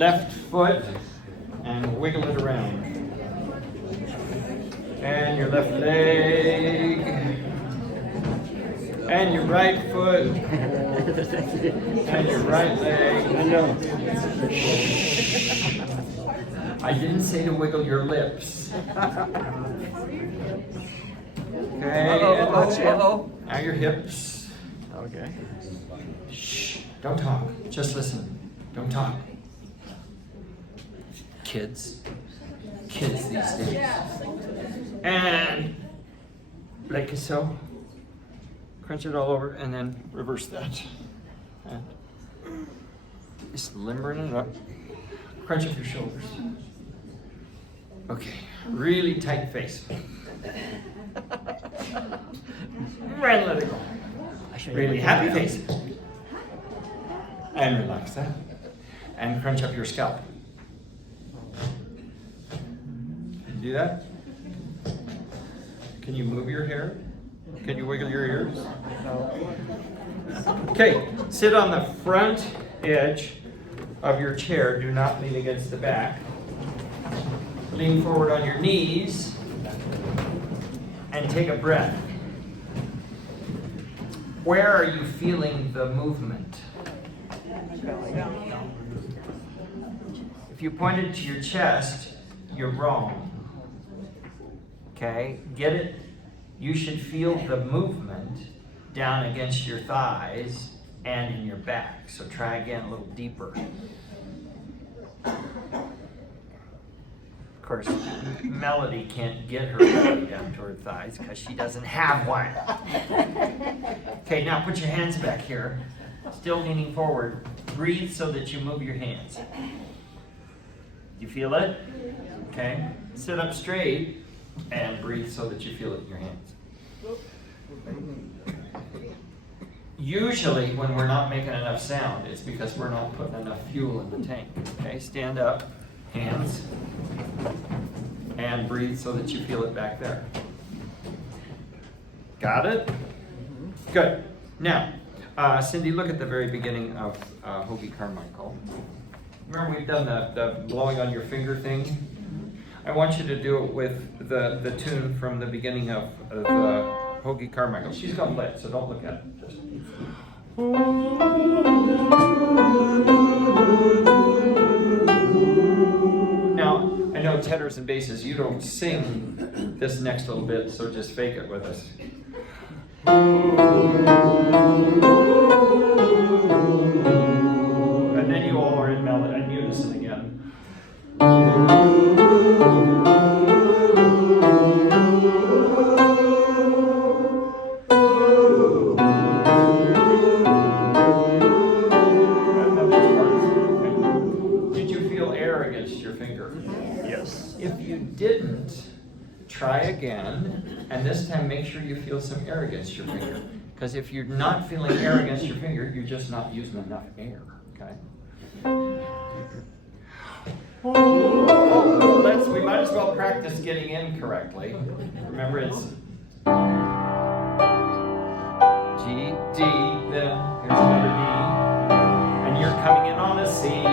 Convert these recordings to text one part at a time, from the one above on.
Left foot and wiggle it around. And your left leg. And your right foot. And your right leg. I know. I didn't say to wiggle your lips. Okay. Now your hips. Okay. Shh. Don't talk. Just listen. Don't talk. Kids these days. And like so. Crunch it all over and then reverse that. And just limbering it up. Crunch up your shoulders. Okay, really tight face. And let it go. Really happy face. And relax that. And crunch up your scalp. Can you do that? Can you move your hair? Can you wiggle your ears? Okay, sit on the front edge of your chair. Do not lean against the back. Lean forward on your knees and take a breath. Where are you feeling the movement? If you pointed to your chest, you're wrong. Okay, get it? You should feel the movement down against your thighs and in your back. So try again a little deeper. Of course, Melody can't get her belly down to her thighs because she doesn't have one. Okay, now put your hands back here. Still leaning forward. Breathe so that you move your hands. You feel it? Okay. Sit up straight and breathe so that you feel it in your hands. Usually when we're not making enough sound, it's because we're not putting enough fuel in the tank. Okay, stand up, hands, and breathe so that you feel it back there. Got it? Good. Now, Cindy, look at the very beginning of Hoagie Carmichael. Remember we've done the blowing on your finger thing? I want you to do it with the tune from the beginning of the Hoagie Carmichael. She's got lit, so don't look at it. Just... Now, I know tenors and basses, you don't sing this next little bit, so just fake it with us. And then you all are in melody, in unison again. Did you feel air against your finger? Yes. If you didn't, try again, and this time make sure you feel some air against your finger. Because if you're not feeling air against your finger, you're just not using enough air, okay? We might as well practice getting in correctly. Remember it's G, D, then here's another D, and you're coming in on a C.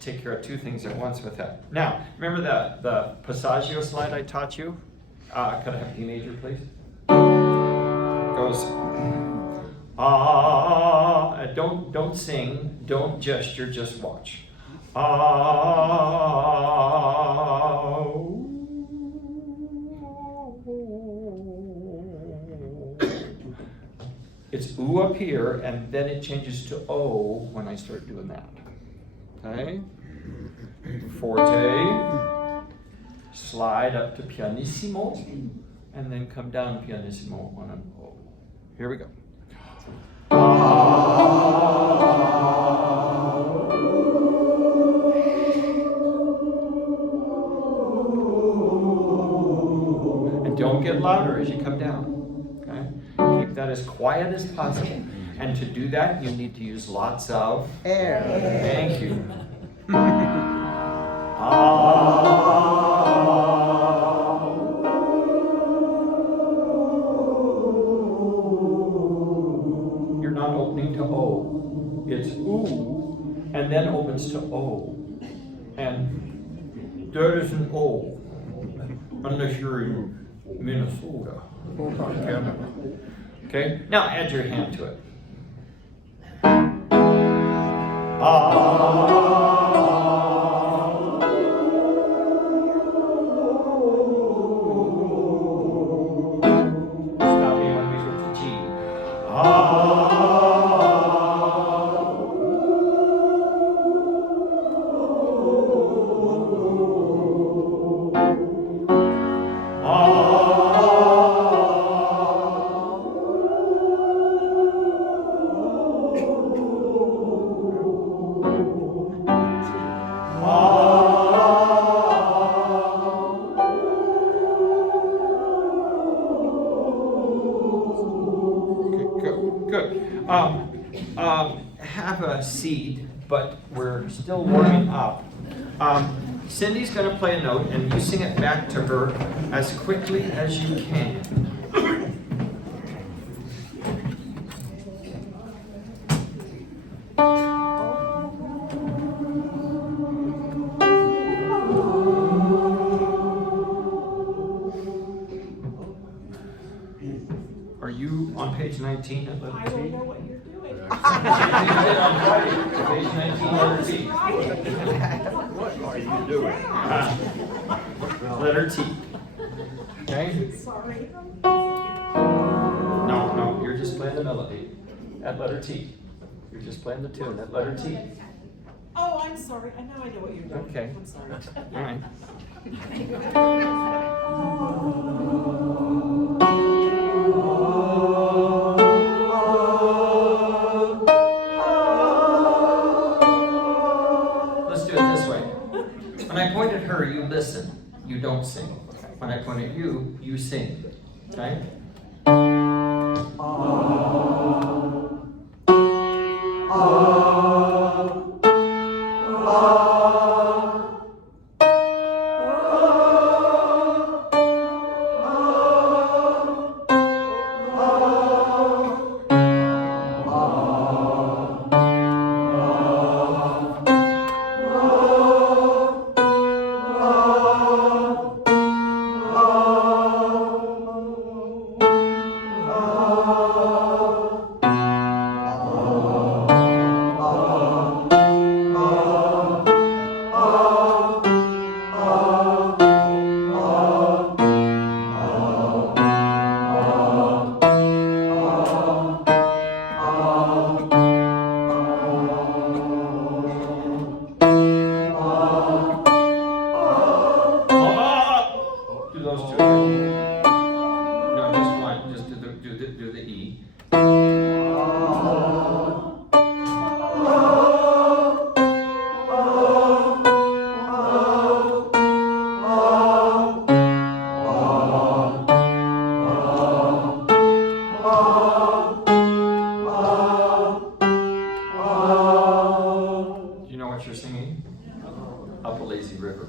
Take care of two things at once with that. Now, remember the passaggio slide I taught you? Could I have a D major, please? Goes, don't sing, don't gesture, just watch. It's ooh up here, and then it changes to O when I start doing that. Okay? Forte, slide up to pianissimo, and then come down pianissimo on an O. Here we go. as you come down. Okay? Keep that as quiet as possible. And to do that, you need to use lots of air. Thank you. You're not opening to O. It's ooh, and then opens to O. And there is an O, unless you're in Minnesota. Okay, now add your hand to it. Stopping when we get to G. Good. Have a seat, but we're still warming up. Cindy's going to play a note, and you sing it back to her as quickly as you can. Are you on page 19 at letter T? I don't know what you're doing. On Friday, page 19, letter T. What are you doing? Letter T. Okay? Sorry. No, you're just playing the melody at letter T. You're just playing the tune at letter T. Oh, I'm sorry. I know what you're doing. Okay. I'm sorry. All right. Let's do it this way. When I point at her, you listen. You don't sing. When I point at you, you sing. Okay? Do those two again. No, just one. Just do the E. Do you know what you're singing? Up a lazy river.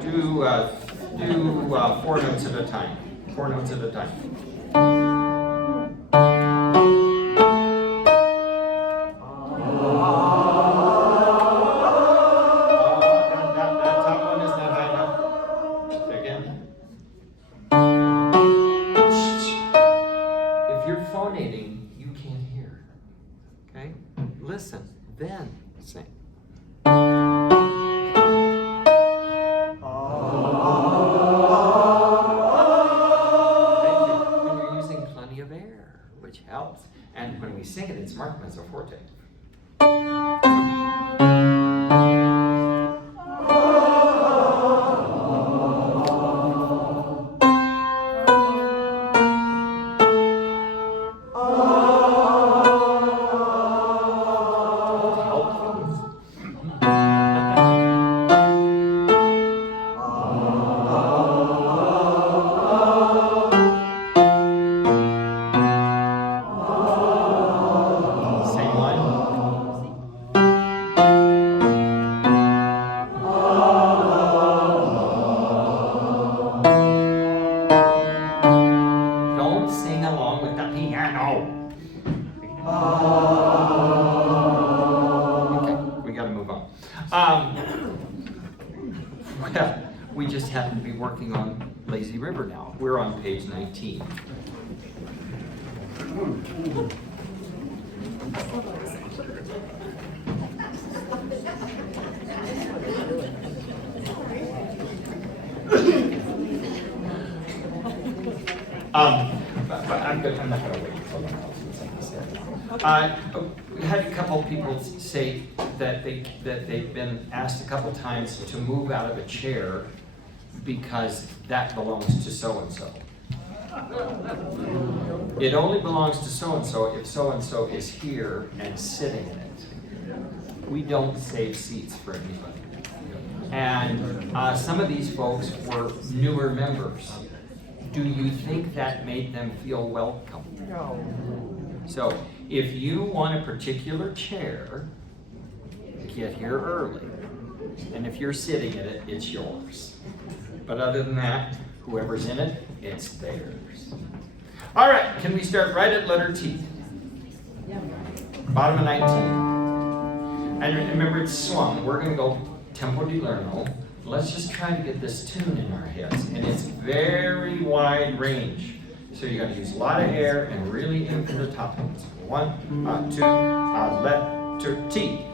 Do 4 notes at a time. 4 notes at a time. That top one is not high enough. Again. If you're phonating, you can't hear. Okay? Listen, then sing. Which helps. And when we sing it, it's marked mezzo forte. Help things. just happen to be working on Lazy River now. We're on page 19. But I'm not gonna wait until the house. We had a couple people say that they've been asked a couple times to move out of a chair because that belongs to so-and-so. It only belongs to so-and-so if so-and-so is here and sitting in it. We don't save seats for anybody. And some of these folks were newer members. Do you think that made them feel welcome? No. So if you want a particular chair, get here early. And if you're sitting in it, it's yours. But other than that, whoever's in it, it's theirs. All right, can we start right at letter T? Bottom of 19. And remember, it's swung. We're going to go tempo di lerno. Let's just try to get this tune in our heads. And it's very wide range. So you got to use a lot of air and really aim for the top notes. 1, 2, letter T.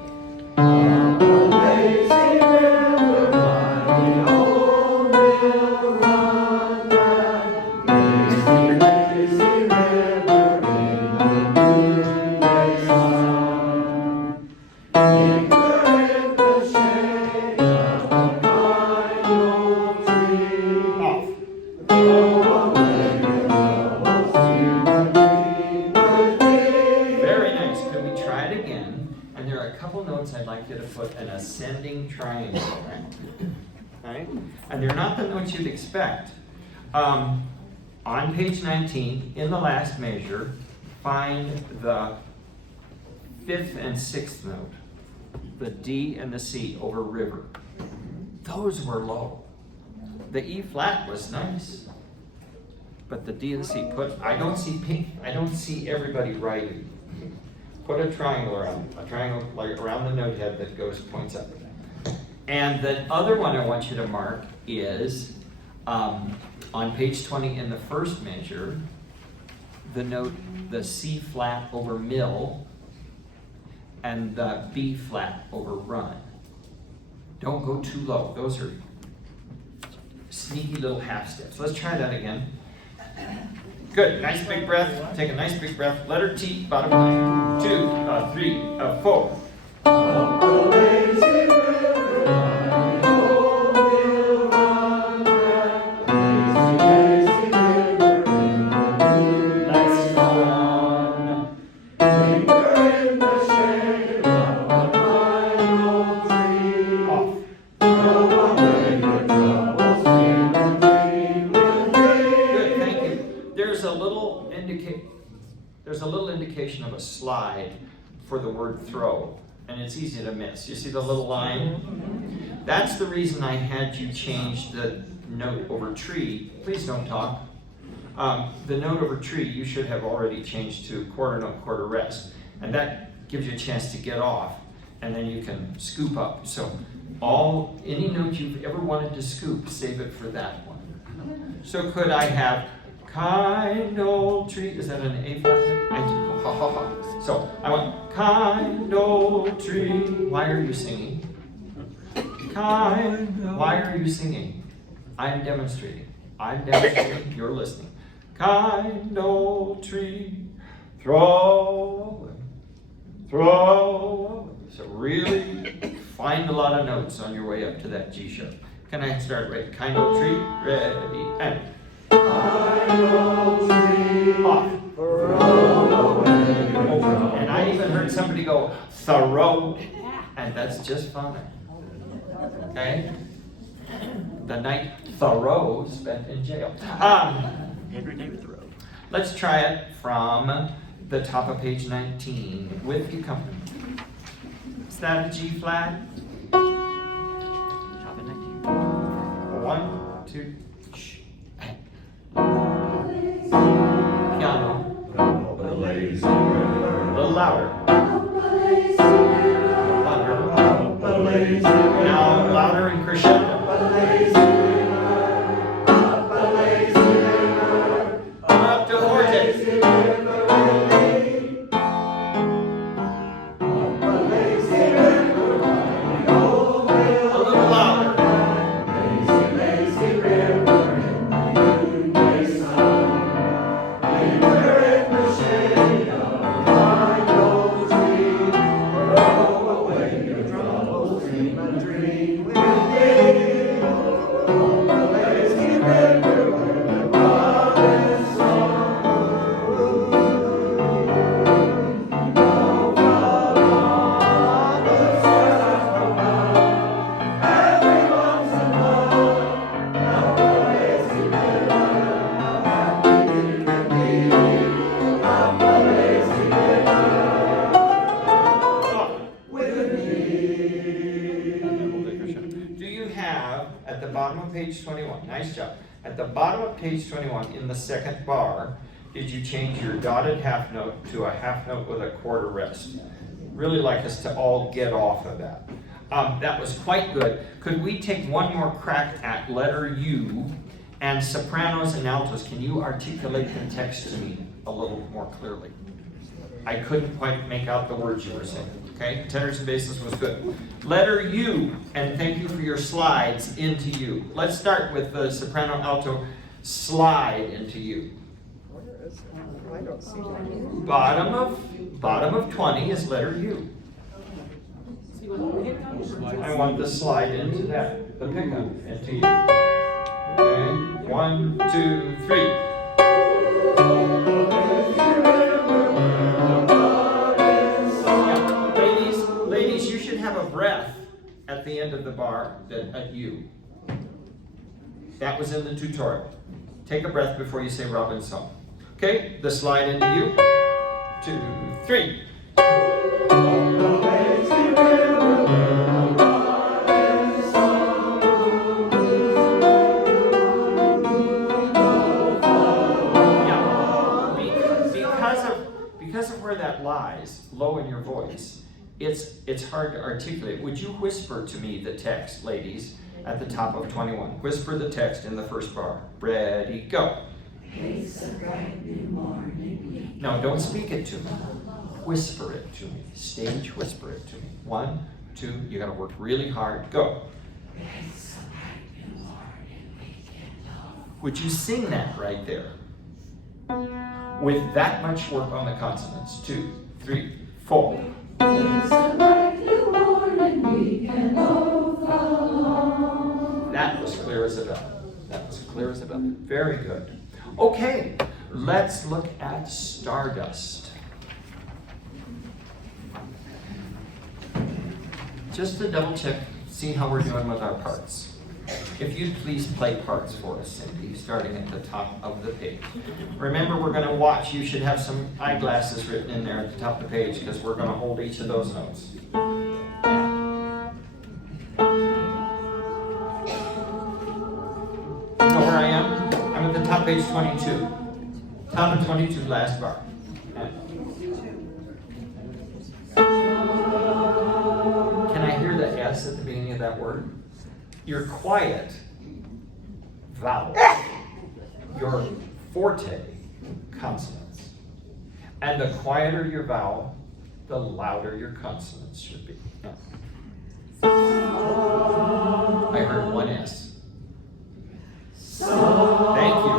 Triangle, right? And they're not the notes you'd expect. On page 19, in the last measure, find the 5th and 6th note, the D and the C over river. Those were low. The E flat was nice, but the D and the C, I don't see pink, I don't see everybody writing. Put a triangle like around the note head that points up. And the other one I want you to mark is on page 20 in the first measure, the note, the C flat over mill and the B flat over run. Don't go too low. Those are sneaky little half steps. Let's try that again. Good. Nice big breath. Take a nice big breath. Letter T, bottom line. 2, 3, 4. There's a little indication of a slide for the word throw, and it's easy to miss. You see the little line? That's the reason I had you change the note over tree. Please don't talk. The note over tree you should have already changed to quarter note, quarter rest, and that gives you a chance to get off, and then you can scoop up. So any note you've ever wanted to scoop, save it for that one. So could I have kind old tree? Is that an A flat? So I want kind old tree. Why are you singing? Why are you singing? I'm demonstrating. You're listening. Kind old tree, throw. So really find a lot of notes on your way up to that G sharp. Can I start right? Kind old tree, ready, and off. And I even heard somebody go, throw, and that's just fine. Okay? The night Thoreau spent in jail. Henry David Thoreau. Let's try it from the top of page 19 with the accompaniment. Is that a G flat? Top of 19. 1, 2, shh. Piano. A little louder. Louder. Now louder and crescendo. bottom of page 21. Nice job. At the bottom of page 21, in the second bar, did you change your dotted half note to a half note with a quarter rest? Really like us to all get off of that. That was quite good. Could we take one more crack at letter U and sopranos and altos? Can you articulate the text to me a little more clearly? I couldn't quite make out the words you were saying. Okay, tenors and basses was good. Letter U, and thank you for your slides into U. Let's start with the soprano alto slide into U. I don't see that. Bottom of 20 is letter U. See what hit on? I want the slide into that, the pickup into U. Okay, 1, 2, 3. Ladies, you should have a breath at the end of the bar at U. That was in the tutorial. Take a breath before you say Robin's song. Okay, the slide into U. 2, 3. Because of where that lies, low in your voice, it's hard to articulate. Would you whisper to me the text, ladies, at the top of 21? Whisper the text in the first bar. Ready, go. No, don't speak it to me. Whisper it to me. Stage whisper it to me. 1, 2, you gotta work really hard. Go. Would you sing that right there? With that much work on the consonants. 2, 3, 4. That was clear as a bell. That was clear as a bell. Very good. Okay, let's look at Stardust. Just to double check, see how we're doing with our parts. If you'd please play parts for us, Cindy, starting at the top of the page. Remember, we're going to watch. You should have some eyeglasses written in there at the top of the page because we're going to hold each of those notes. You know where I am? I'm at the top of page 22. Top of 22, last bar. Can I hear the S at the beginning of that word? Your quiet vowel, your forte consonants. And the quieter your vowel, the louder your consonants should be. I heard one S. Thank you.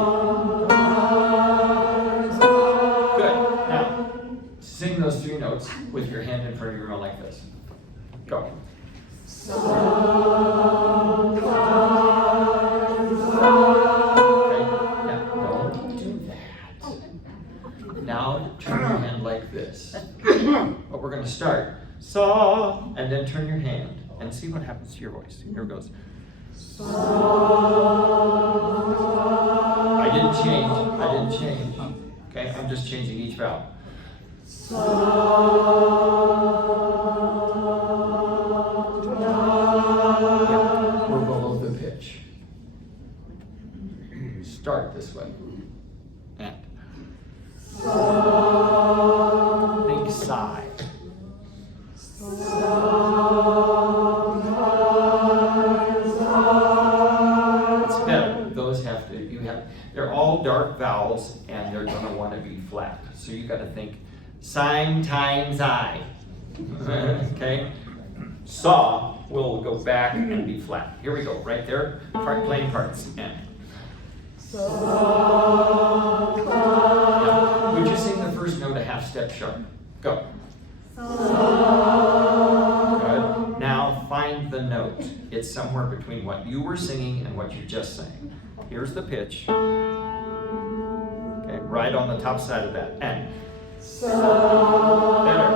Good. Now, sing those 3 notes with your hand in front of your mouth like this. Go. Now turn your hand like this. But we're going to start saw and then turn your hand and see what happens to your voice. Here it goes. I didn't change. Okay, I'm just changing each vowel. Yeah, we're below the pitch. Start this way. And think sigh. It's better. Those have to, they're all dark vowels and they're going to want to be flat. So you got to think sign times I. Okay? Saw will go back and be flat. Here we go, right there. Playing parts. And. Yeah. Would you sing the first note a half step sharp? Go. Good. Now find the note. It's somewhere between what you were singing and what you just sang. Here's the pitch. Okay, right on the top side of that. And. Better.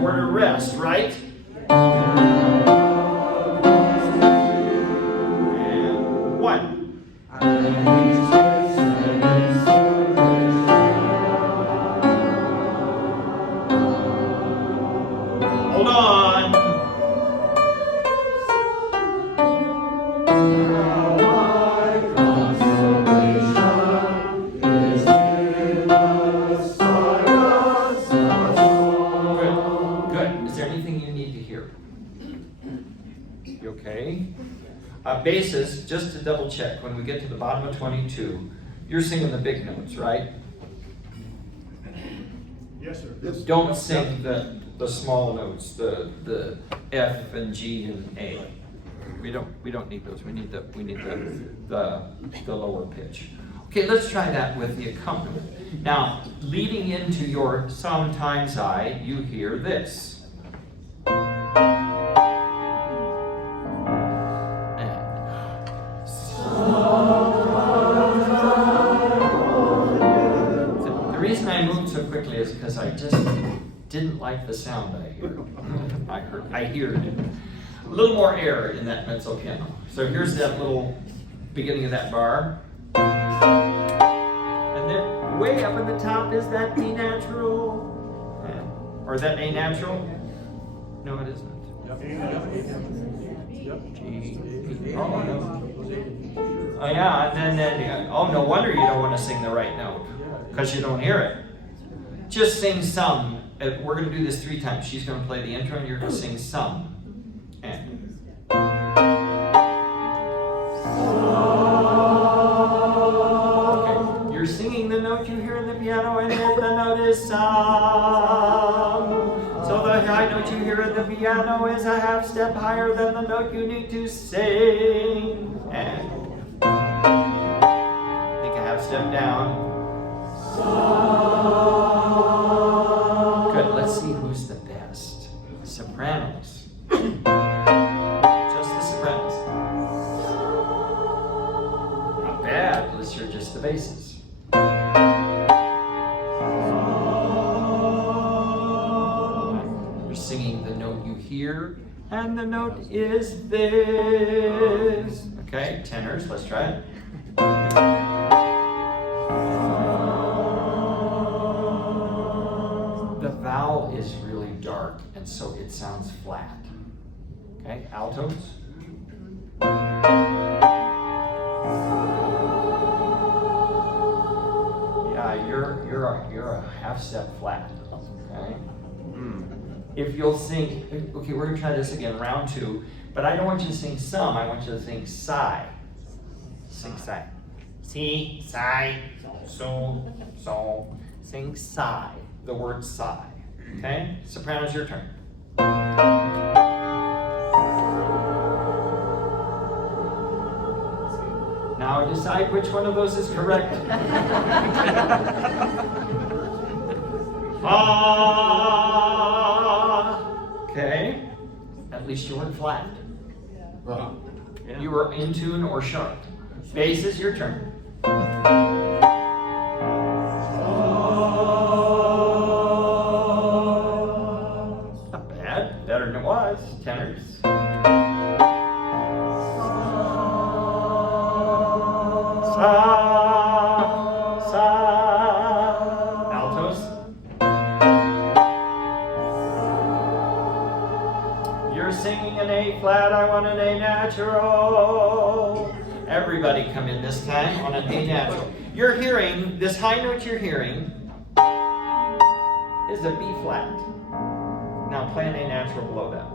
where to rest, right? And 1. Hold on. Good. Is there anything you need to hear? You okay? Basses, just to double check, when we get to the bottom of 22, you're singing the big notes, right? Yes, sir. Don't sing the small notes, the F and G and A. We don't need those. We need the lower pitch. Okay, let's try that with the accompaniment. Now, leading into your sometimes I, you hear this. The reason I moved so quickly is because I just didn't like the sound I hear it. A little more air in that mezzo piano. So here's that little beginning of that bar. And then way up at the top is that B natural. Or that A natural. No, it isn't. G. Oh, no. Oh yeah, and then, oh, no wonder you don't want to sing the right note. Because you don't hear it. Just sing some. We're going to do this 3 times. She's going to play the intro and you're going to sing some. And. Okay, you're singing the note you hear in the piano and then the note is some. So the high note you hear in the piano is a half step higher than the note you need to sing. And. Take a half step down. Good, let's see who's the best. Sopranos. Just the sopranos. Not bad, let's hear just the basses. You're singing the note you hear, and the note is this. Okay, tenors, let's try it. The vowel is really dark, and so it sounds flat. Okay, altos. Yeah, you're a half step flat. Okay. If you'll sing, okay, we're gonna try this again, round 2. But I don't want you to sing some. I want you to sing sigh. Sing sigh. Si, sigh, so, so. Sing sigh. The word sigh. Okay? Sopranos, your turn. Now decide which one of those is correct. Okay. At least you weren't flat. You were in tune or sharp. Bass is your turn. Not bad. Better than it was. Tenors. Sa, sa. Altos. You're singing an A flat. I want an A natural. Everybody come in this time on an A natural. You're hearing, this high note you're hearing is a B flat. Now play an A natural below that.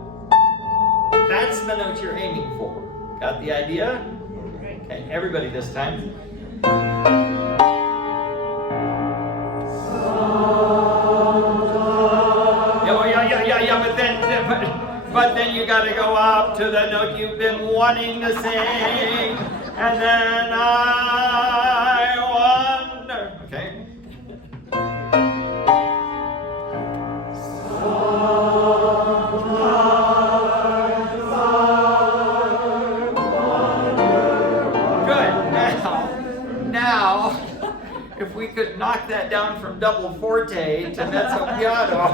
That's the note you're aiming for. Got the idea? Okay, everybody this time. Yeah, but then you gotta go up to the note you've been wanting to sing. And then I wonder. Okay. Good. Now, if we could knock that down from double forte to mezzo piano.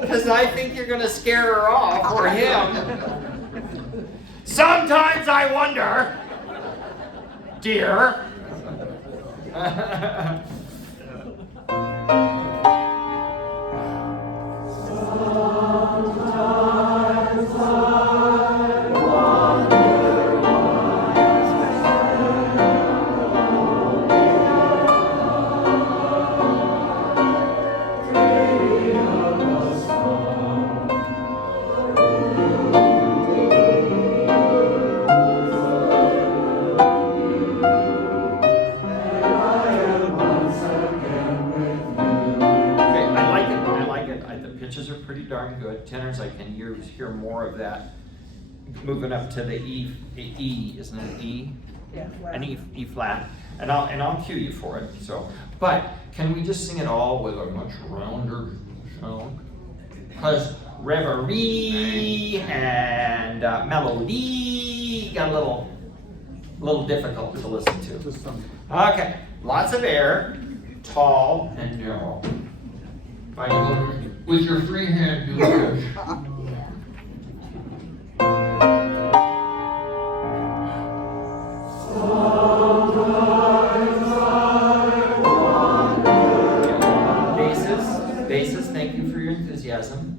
Because I think you're going to scare her off, or him. Sometimes I wonder, dear. Pitches are pretty darn good. Tenors, I can hear more of that. Moving up to the E, isn't it E? Yeah, flat. An E flat, and I'll cue you for it. So, but can we just sing it all with a much rounder sound? Because reverie and melody got a little difficult to listen to. Okay, lots of air, tall and narrow. With your free hand, do this. Basses, thank you for your enthusiasm.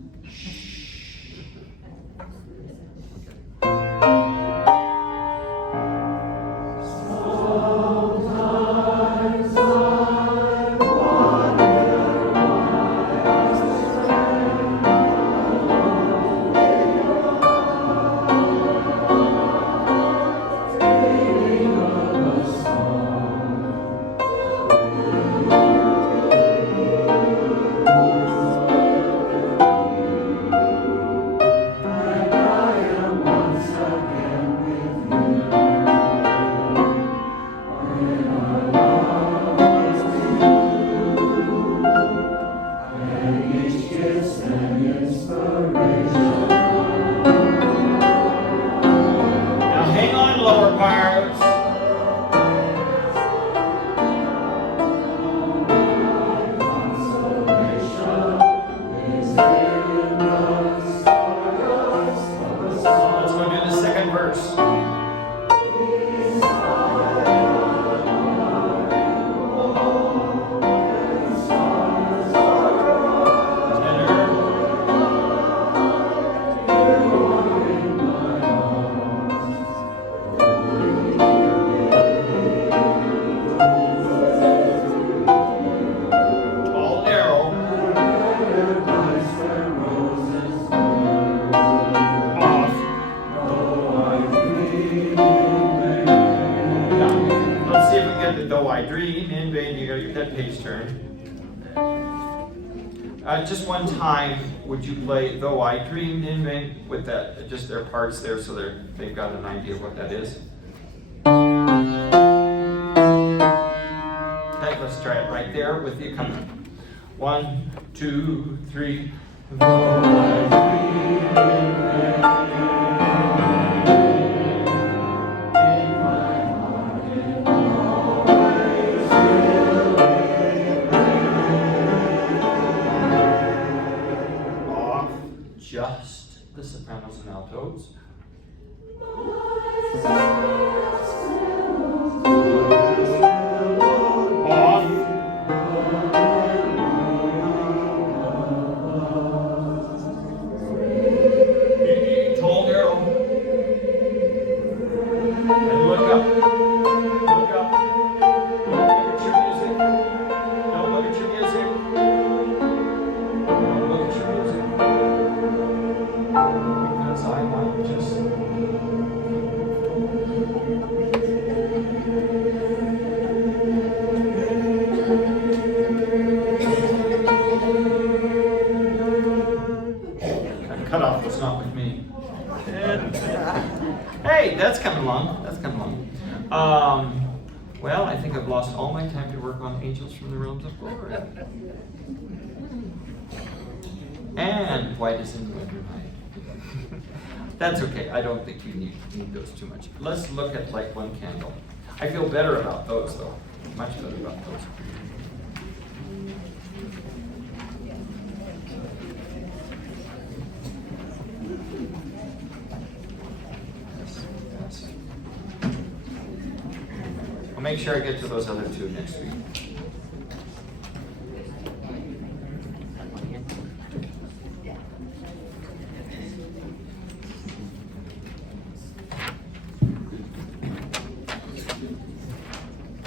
Just one time, would you play Though I Dreamed in Vain with that, just their parts there so they've got an idea of what that is? Okay, let's try it right there with the accompaniment. 1, 2, 3. Though I dreamed in vain. Just the sopranos and altos. Off. Tall narrow. And look up. Look up. Don't look at your music. Don't look at your music. Don't look at your music. Because I might just cut off was not with me. Hey, that's coming along. That's coming along. Well, I think I've lost all my time to work on Angels from the Realms of Glory. And White is in the Winter Night. That's okay. I don't think you need those too much. Let's look at Light One Candle. I feel better about those, though. Much better about those. make sure I get to those other two next week.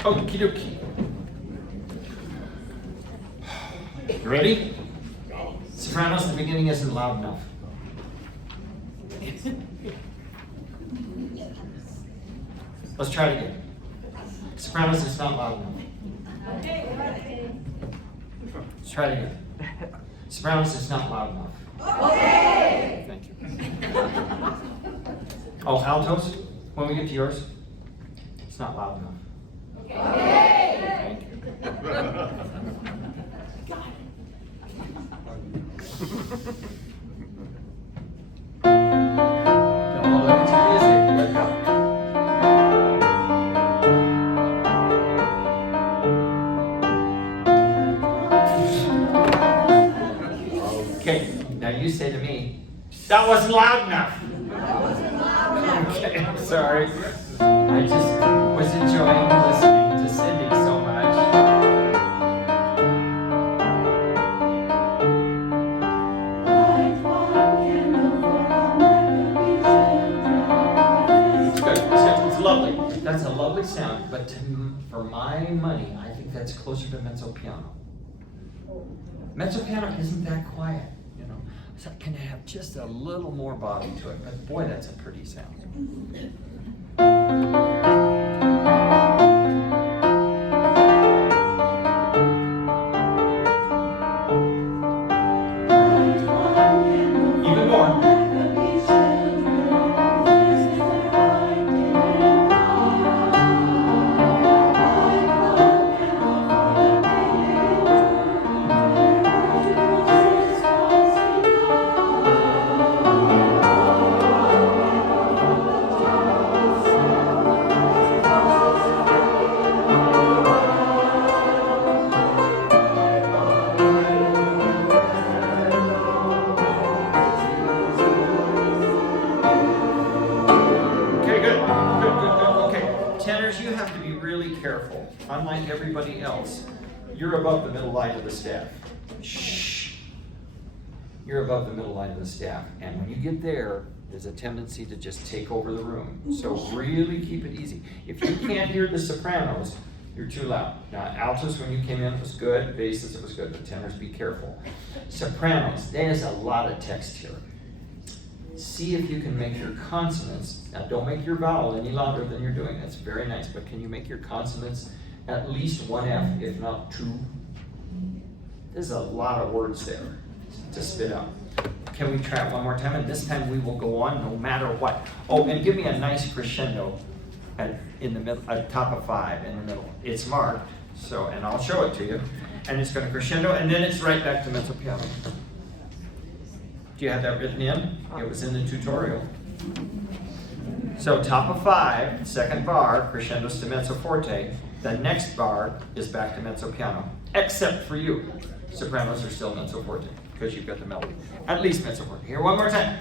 Okie dokie. You ready? Sopranos, the beginning isn't loud enough. Let's try it again. Sopranos, it's not loud enough. Let's try it again. Sopranos, it's not loud enough. Okay. Thank you. Oh, altos, when we get to yours, it's not loud enough. Thank you. Don't look at your music. Let go. Okay, now you say to me, that wasn't loud enough. Okay, I'm sorry. I just was enjoying listening to Cindy so much. It's good. It's lovely. That's a lovely sound, but for my money, I think that's closer to mezzo piano. Mezzo piano isn't that quiet, you know. So it can have just a little more body to it, but boy, that's a pretty sound. Even more. Careful. Unlike everybody else, you're above the middle line of the staff. Shh. You're above the middle line of the staff. And when you get there, there's a tendency to just take over the room. So really keep it easy. If you can't hear the sopranos, you're too loud. Now, altos, when you came in, was good. Basses, it was good. But tenors, be careful. Sopranos, there's a lot of text here. See if you can make your consonants. Now, don't make your vowel any louder than you're doing. That's very nice. But can you make your consonants at least one F, if not two? There's a lot of words there to spit out. Can we try it one more time? And this time we will go on no matter what. Oh, and give me a nice crescendo in the middle, at top of 5 in the middle. It's marked, so, and I'll show it to you. And it's going to crescendo, and then it's right back to mezzo piano. Do you have that written in? It was in the tutorial. So top of 5, second bar, crescendos to mezzo forte. The next bar is back to mezzo piano, except for you. Sopranos are still mezzo forte, because you've got the melody. At least mezzo forte. Here, one more time.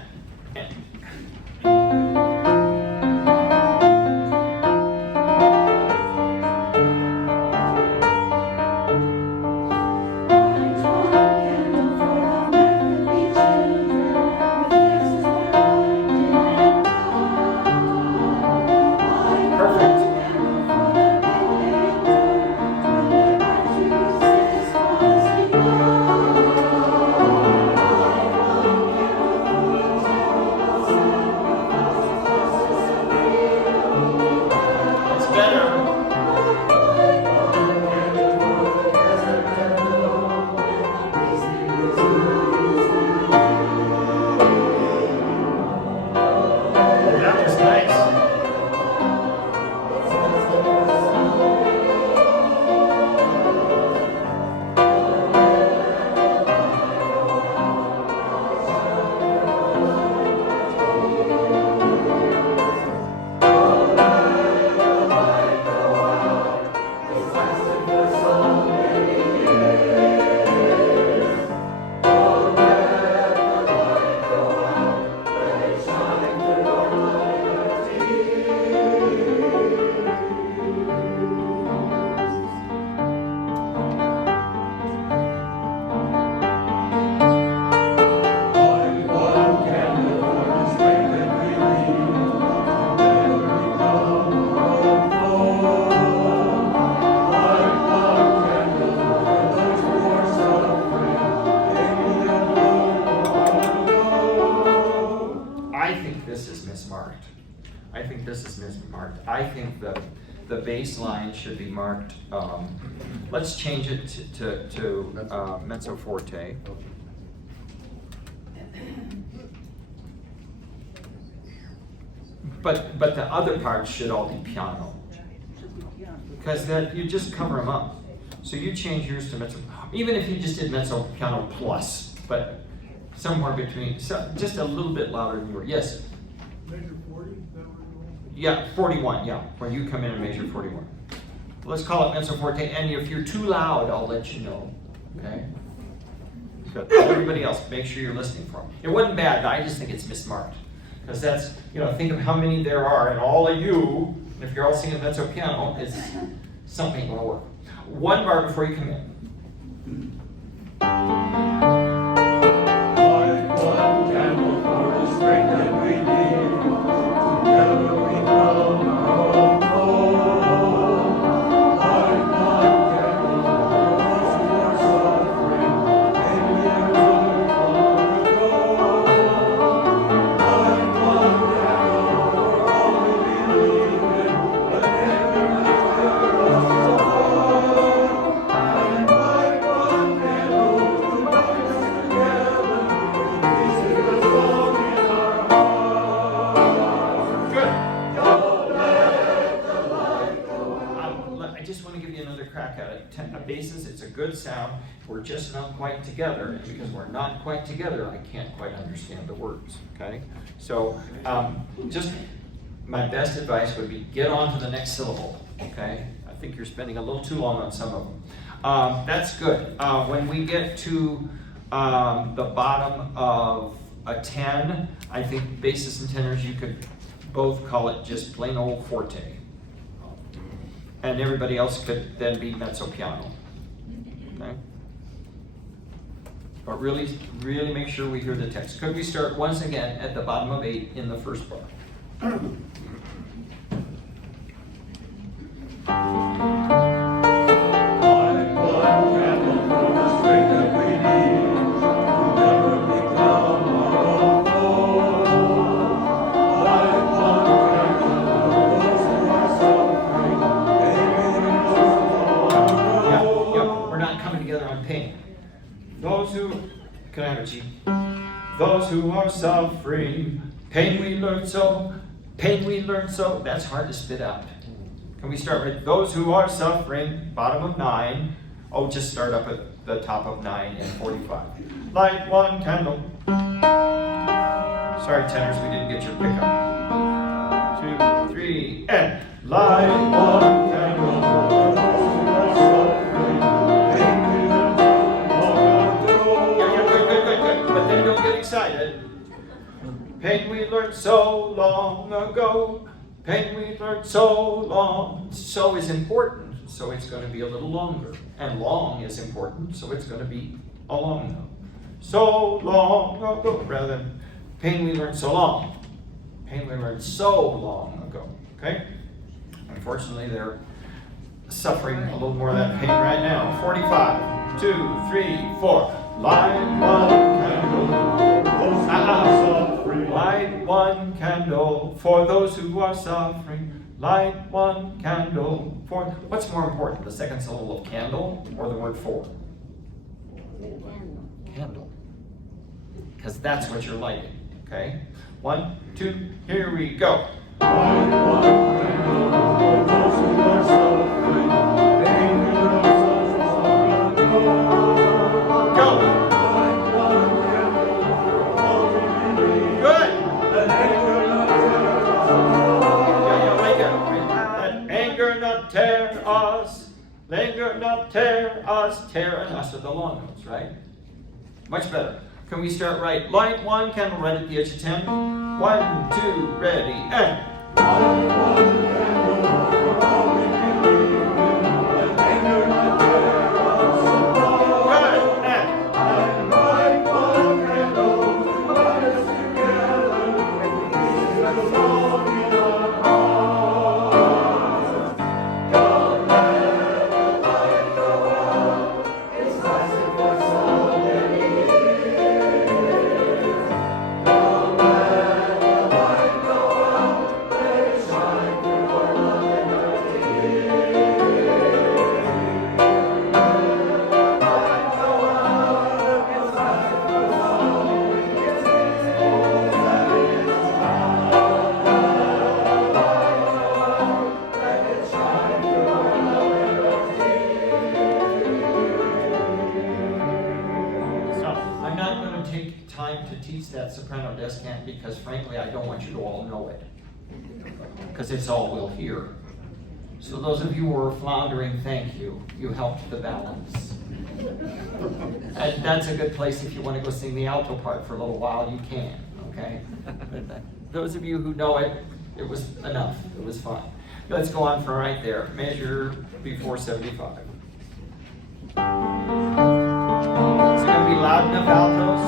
I think this is mismarked. I think the bass line should be marked, let's change it to mezzo forte. But the other parts should all be piano. Because that, you just cover them up. So you change yours to mezzo, even if you just did mezzo piano plus, but somewhere between, so just a little bit louder than you were. Yes? Major 40, is that where Yeah, 41, yeah, when you come in and measure 41. Let's call it mezzo forte, and if you're too loud, I'll let you know, okay? Good. Everybody else, make sure you're listening for them. It wasn't bad, I just think it's mismarked. Because that's, think of how many there are, and all of you, if you're all singing mezzo piano, it's something ain't gonna work. One bar before you come in. Basses, it's a good sound. We're just not quite together, and because we're not quite together, I can't quite understand the words, okay? So, just my best advice would be get on to the next syllable, okay? I think you're spending a little too long on some of them. That's good. When we get to the bottom of a 10, I think basses and tenors, you could both call it just plain old forte. And everybody else could then be mezzo piano. Okay? But really make sure we hear the text. Could we start once again at the bottom of 8 in the first bar? Can I have a G? Those who are suffering, pain we learn so, pain we learn so. That's hard to spit out. Can we start with those who are suffering, bottom of 9. Oh, just start up at the top of 9 and 45. Light one candle. Sorry, tenors, we didn't get your pickup. 2, 3, and light one candle. Excited. Pain we learned so long ago. Pain we learned so long. So is important, so it's going to be a little longer. And long is important, so it's going to be a long note. So long ago, rather than pain we learned so long. Pain we learned so long ago. Okay? Unfortunately, they're suffering a little more of that pain right now. 45, 2, 3, 4. Light one candle. Light one candle for those who are suffering. Light one candle for. What's more important, the second syllable of candle or the word for? Candle. Because that's what you're lighting. Okay? 1, 2, here we go. Light one candle for those who are suffering. Go. Tear us, linger not tear us, tearing us are the long notes, right? Much better. Can we start right? Light one candle right at the edge of 10. 1, 2, ready, and. Light one candle for all we believe in, and linger not tear us. Good, and. Light one candle to light us together, with the song in our hearts. want to take time to teach that soprano descant because frankly, I don't want you to all know it. Because it's all we'll hear. So those of you who are floundering, thank you. You helped the balance. And that's a good place if you want to go sing the alto part for a little while, you can, okay? But those of you who know it, it was enough. It was fun. Let's go on from right there. Measure before 75. Is it going to be loud enough, altos?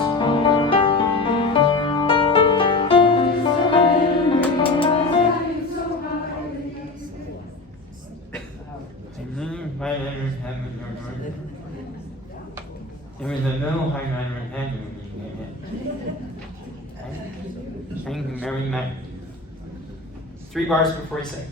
Thank you very much. 3 bars before you sing.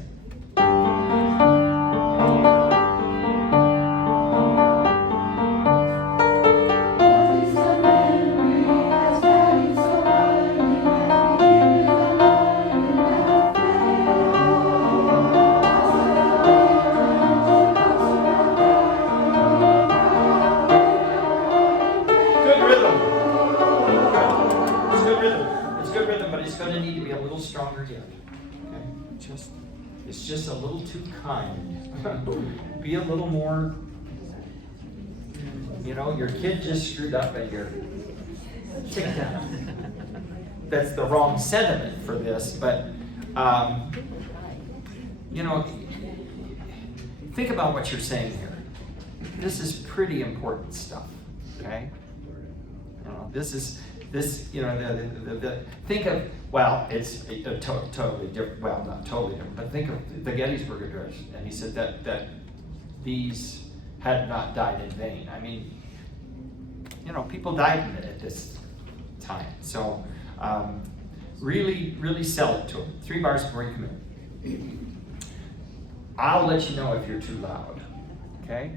Stronger yet. Okay? It's just a little too kind. Be a little more, you know, your kid just screwed up and you're kicked out. That's the wrong sentiment for this, but you know, think about what you're saying here. This is pretty important stuff, okay? You know, you know, think of, well, it's totally different, well, not totally different, but think of the Gettysburg Address, and he said that these had not died in vain. I mean, you know, people died at this time, so really, really sell it to them. 3 bars before you come in. I'll let you know if you're too loud, okay?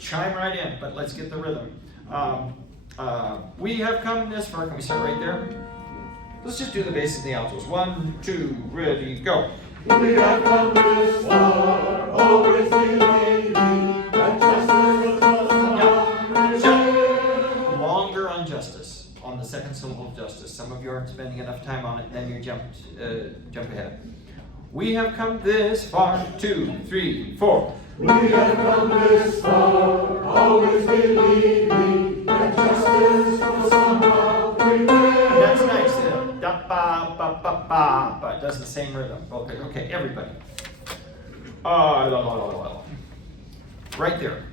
Chime right in, but let's get the rhythm. We have come this far. Can we start right there? Let's just do the bass and the altos. 1, 2, ready, go. We have come this far, always believing that justice will come. Longer on justice, on the second syllable of justice. Some of you aren't spending enough time on it, then you jump ahead. We have come this far, 2, 3, 4. We have come this far, always believing that justice will somehow prevail. That's nice. Da ba ba ba ba ba. It does the same rhythm. Okay, everybody. Right there.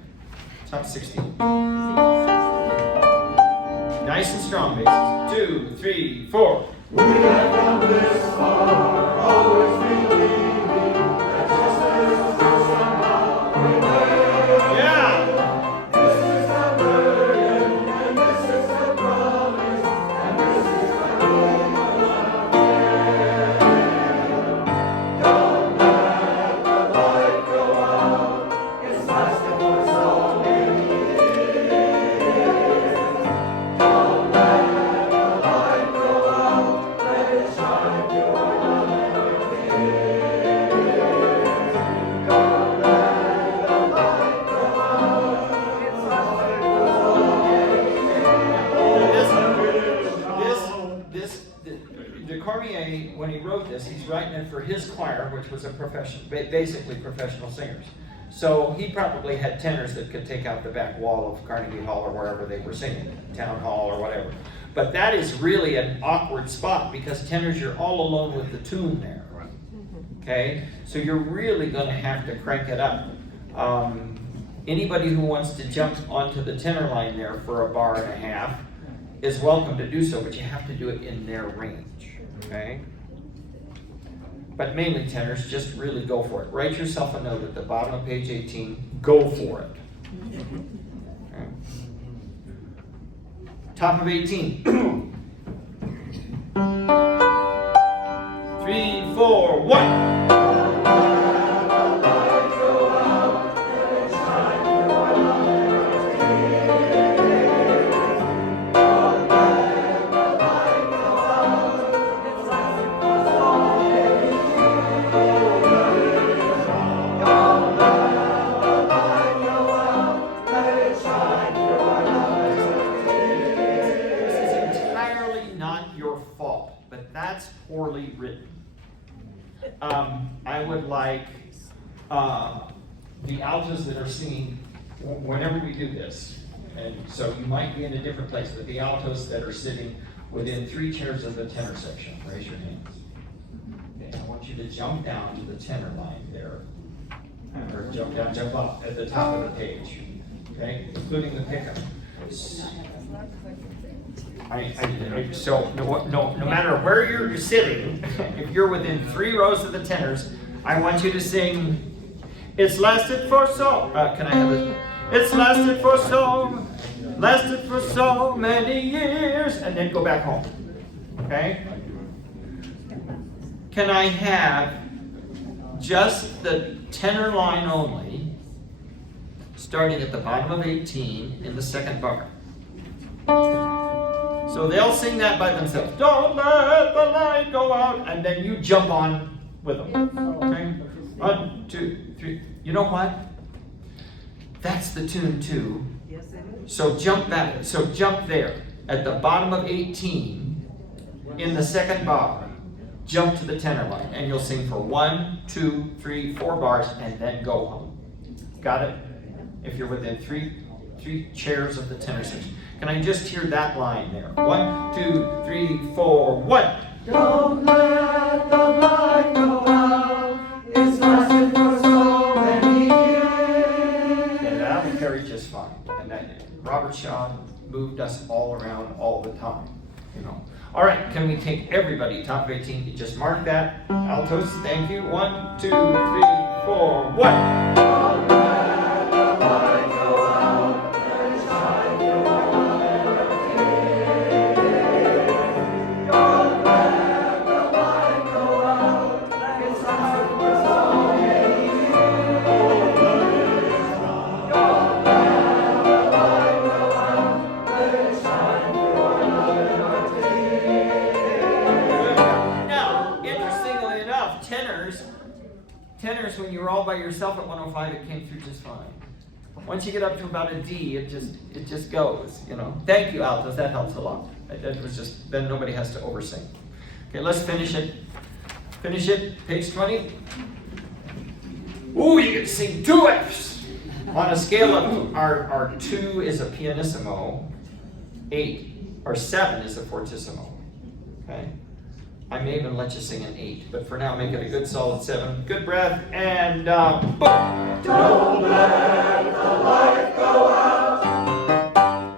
Top 16. Nice and strong basses. 2, 3, 4. We have come this far, always believing that justice will somehow prevail. Yeah. This is the burden, and this is the promise, and this is the rule of faith. Don't let the light go out, it's lasting for so many years. Don't let the light go out, let it shine through another year. Don't let the light go out, it's lasting De Cormier, when he wrote this, he's writing it for his choir, which was a basically professional singers. So he probably had tenors that could take out the back wall of Carnegie Hall or wherever they were singing, Town Hall or whatever. But that is really an awkward spot because tenors, you're all alone with the tune there. Okay, so you're really going to have to crank it up. Anybody who wants to jump onto the tenor line there for a bar and a half is welcome to do so, but you have to do it in their range. Okay, but mainly tenors, just really go for it. Write yourself a note at the bottom of page 18. Go for it. top of 18. 3, 4, 1. That's poorly written. I would like the altos that are singing whenever we do this, and so you might be in a different place, but the altos that are sitting within 3 chairs of the tenor section, raise your hands. Okay, I want you to jump down to the tenor line there, or jump down, jump up at the top of the page, okay, including the pickup. So no matter where you're sitting, if you're within 3 rows of the tenors, I want you to sing, "It's lasted for so," can I have it? "It's lasted for so many years," and then go back home, okay? Can I have just the tenor line only, starting at the bottom of 18 in the second bar? So they'll sing that by themselves. "Don't let the light go out," and then you jump on with them. Okay? 1, 2, 3. You know what? That's the tune too. Yes, it is. So jump back. So jump there at the bottom of 18 in the second bar. Jump to the tenor line, and you'll sing for 1, 2, 3, 4 bars, and then go home. Got it? If you're within three chairs of the tenor section. Can I just hear that line there? 1, 2, 3, 4, 1. Don't let the light go out. It's lasted for so many years. And that'll carry just fine. And that Robert Shaw moved us all around all the time. You know. All right, can we take everybody top of 18? Just mark that. Altos, thank you. 1, 2, 3, 4, 1. Don't let the light go out. Let it shine through our liberty. Don't let the light go out. It's lasted for so many years. Don't let the light go out. Let it shine through our liberty. Now, interestingly enough, tenors, when you were all by yourself at 105, it came through just fine. Once you get up to about a D, it just goes, you know. Thank you, altos, that helps a lot. That was just, then nobody has to oversing. Okay, let's finish it. Finish it, page 20. Ooh, you get to sing 2 Fs. On a scale of, our 2 is a pianissimo, 8, or 7 is a fortissimo, okay? I may even let you sing an 8, but for now, make it a good solid 7. Good breath, and boom! Don't let the light go out.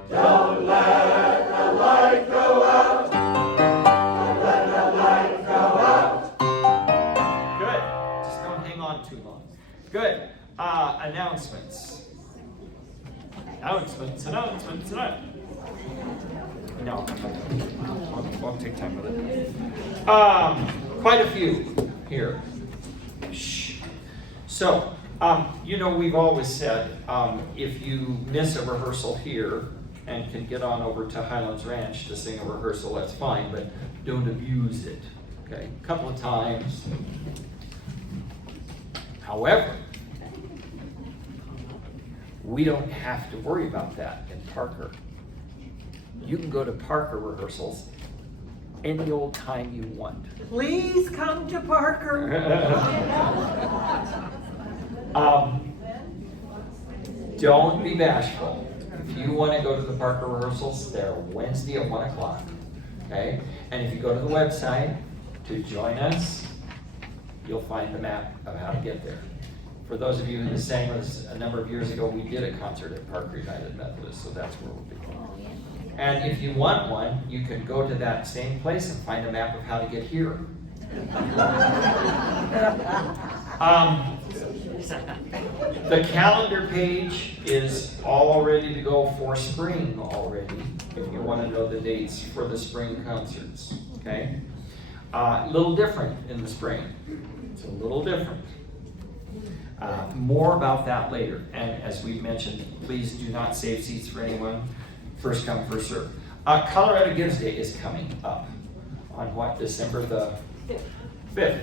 Don't let the light go out. Don't let the light go out. Good. Just don't hang on too long. Good. Announcements. Announcements. No, won't take time with it. Quite a few here. Shh. So, you know, we've always said, if you miss a rehearsal here and can get on over to Highlands Ranch to sing a rehearsal, that's fine, but don't abuse it, okay? A couple of times. However, we don't have to worry about that in Parker. You can go to Parker rehearsals any old time you want. Please come to Parker. Don't be bashful. If you want to go to the Parker rehearsals, they're Wednesday at 1 o'clock. Okay? And if you go to the website to join us, you'll find the map of how to get there. For those of you who sang with us a number of years ago, we did a concert at Parker United Methodist, so that's where we'll be. And if you want one, you can go to that same place and find a map of how to get here. The calendar page is all ready to go for spring already, if you want to know the dates for the spring concerts, okay? A little different in the spring. It's a little different. More about that later. And as we mentioned, please do not save seats for anyone. First come, first serve. Colorado Gives Day is coming up on what, December the 5th?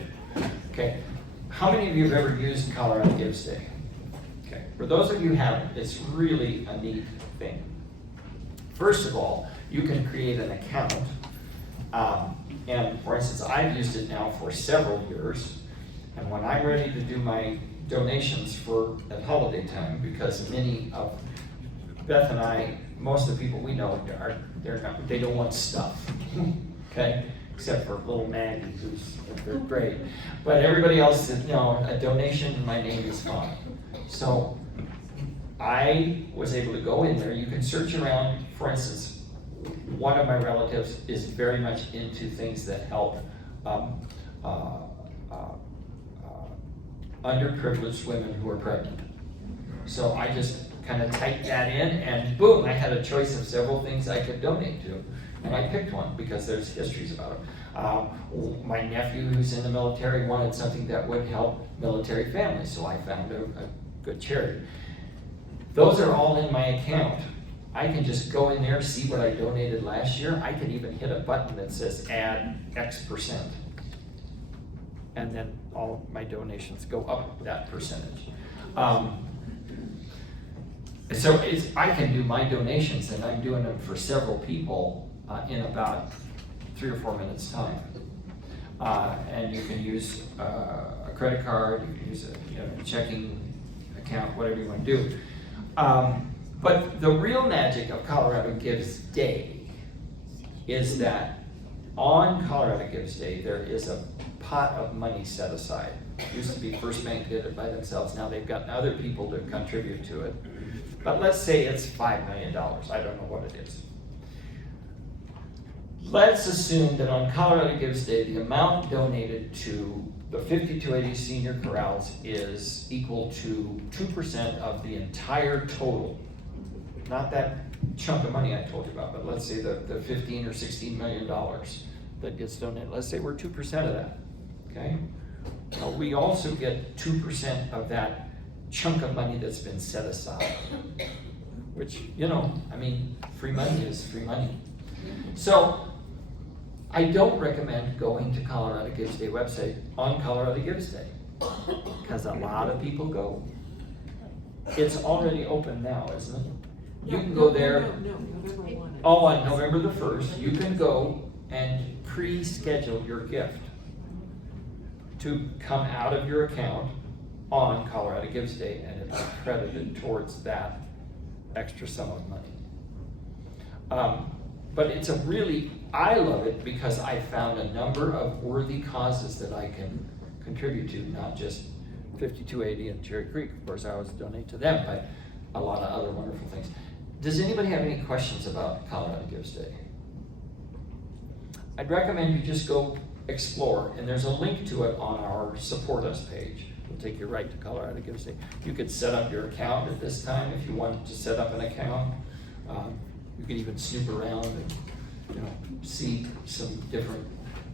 Okay. How many of you have ever used Colorado Gives Day? Okay. For those of you who haven't, it's really a neat thing. First of all, you can create an account. And for instance, I've used it now for several years. And when I'm ready to do my donations at holiday time, because many of Beth and I, most of the people we know they don't want stuff, okay? Except for little Maggie, they're great. But everybody else, a donation in my name is fine. So I was able to go in there. You can search around. For instance, one of my relatives is very much into things that help underprivileged women who are pregnant. So I just kind of typed that in, and boom, I had a choice of several things I could donate to. And I picked one because there's histories about it. My nephew who's in the military wanted something that would help military families, so I found a good charity. Those are all in my account. I can just go in there, see what I donated last year. I can even hit a button that says add X%. And then all of my donations go up that percentage. So I can do my donations, and I'm doing them for several people in about 3 or 4 minutes time. And you can use a credit card, you can use a checking account, whatever you want to do. But the real magic of Colorado Gives Day is that on Colorado Gives Day, there is a pot of money set aside. It used to be First Bank did it by themselves. Now they've got other people to contribute to it. But let's say it's $5 million. I don't know what it is. Let's assume that on Colorado Gives Day, the amount donated to the 5280 senior chorales is equal to 2% of the entire total. Not that chunk of money I told you about, but let's say the $15 or $16 million that gets donated. Let's say we're 2% of that, okay? Now, we also get 2% of that chunk of money that's been set aside, which, free money is free money. So I don't recommend going to Colorado Gives Day website on Colorado Gives Day, because a lot of people go. It's already open now, isn't it? You can go there. No, November 1. Oh, on November the 1st, you can go and pre-schedule your gift to come out of your account on Colorado Gives Day, and it's credited towards that extra sum of money. But it's I love it because I found a number of worthy causes that I can contribute to, not just 5280 and Cherry Creek. Of course, I always donate to them, but a lot of other wonderful things. Does anybody have any questions about Colorado Gives Day? I'd recommend you just go explore, and there's a link to it on our Support Us page. It'll take you right to Colorado Gives Day. You could set up your account at this time if you wanted to set up an account. You could even snoop around and see some different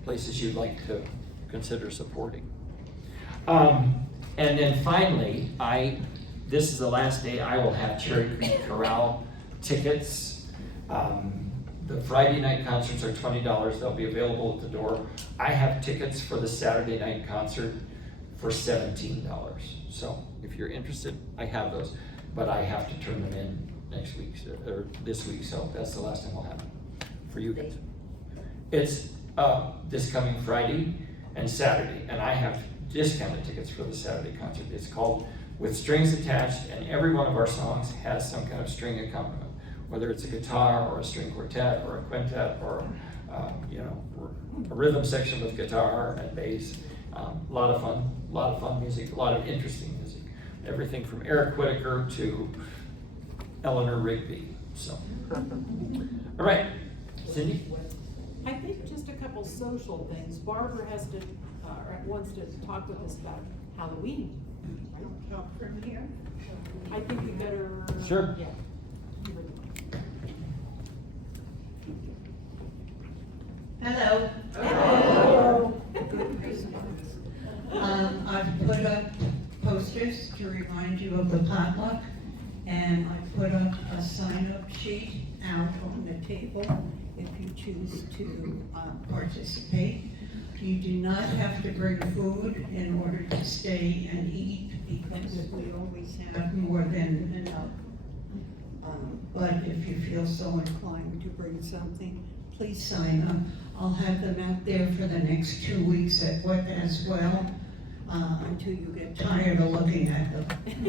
places you'd like to consider supporting. And then finally, this is the last day I will have Cherry Creek Chorale tickets. The Friday night concerts are $20. They'll be available at the door. I have tickets for the Saturday night concert for $17. So if you're interested, I have those, but I have to turn them in next week or this week, so that's the last time I'll have them for you guys. It's this coming Friday and Saturday, and I have discounted tickets for the Saturday concert. It's called With Strings Attached, and every one of our songs has some kind of string accompaniment, whether it's a guitar or a string quartet or a quintet or a rhythm section with guitar and bass. A lot of fun music, a lot of interesting music. Everything from Eric Whitacre to Eleanor Rigby. So, all right, Cindy? I think just a couple social things. Barbara wants to talk with us about Halloween From here? I think you better. Sure. Yeah. Hello. Hello. I've put up posters to remind you of the potluck, and I put up a sign-up sheet out on the table if you choose to participate. You do not have to bring food in order to stay and eat, because we always have more than enough. But if you feel so inclined to bring something, please sign up. I'll have them out there for the next 2 weeks as well, until you get tired of looking at them.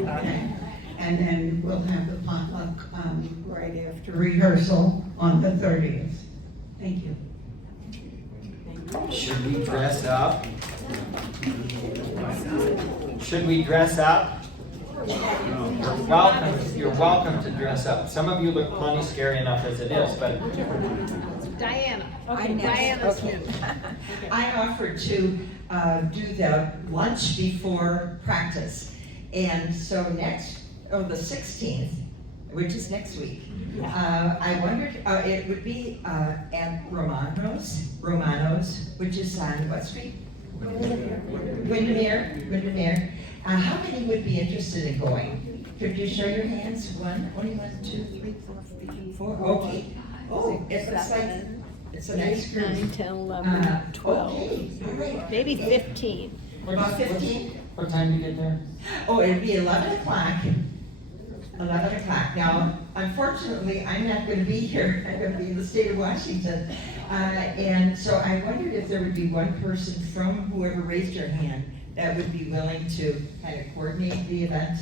Okay? And then we'll have the potluck right after rehearsal on the 30th. Thank you. Should we dress up? Should we dress up? You're welcome to dress up. Some of you look plenty scary enough as it is, but Diana. Okay, Diana's okay. I offered to do the lunch before practice. And so the 16th, which is next week, I wondered, it would be at Romano's, which is on what street? Windermere. How many would be interested in going? Could you show your hands? Only 1, 2, 3, 4, 4, okay. Oh, it looks like it's a nice group. 9, 10, 11, 12, Okay, all right. maybe 15. About 15? what time do you get there? Oh, it'd be 11 o'clock. 11 o'clock. Now, unfortunately, I'm not going to be here. I'm going to be in the state of Washington. And so I wondered if there would be one person from whoever raised your hand that would be willing to kind of coordinate the event.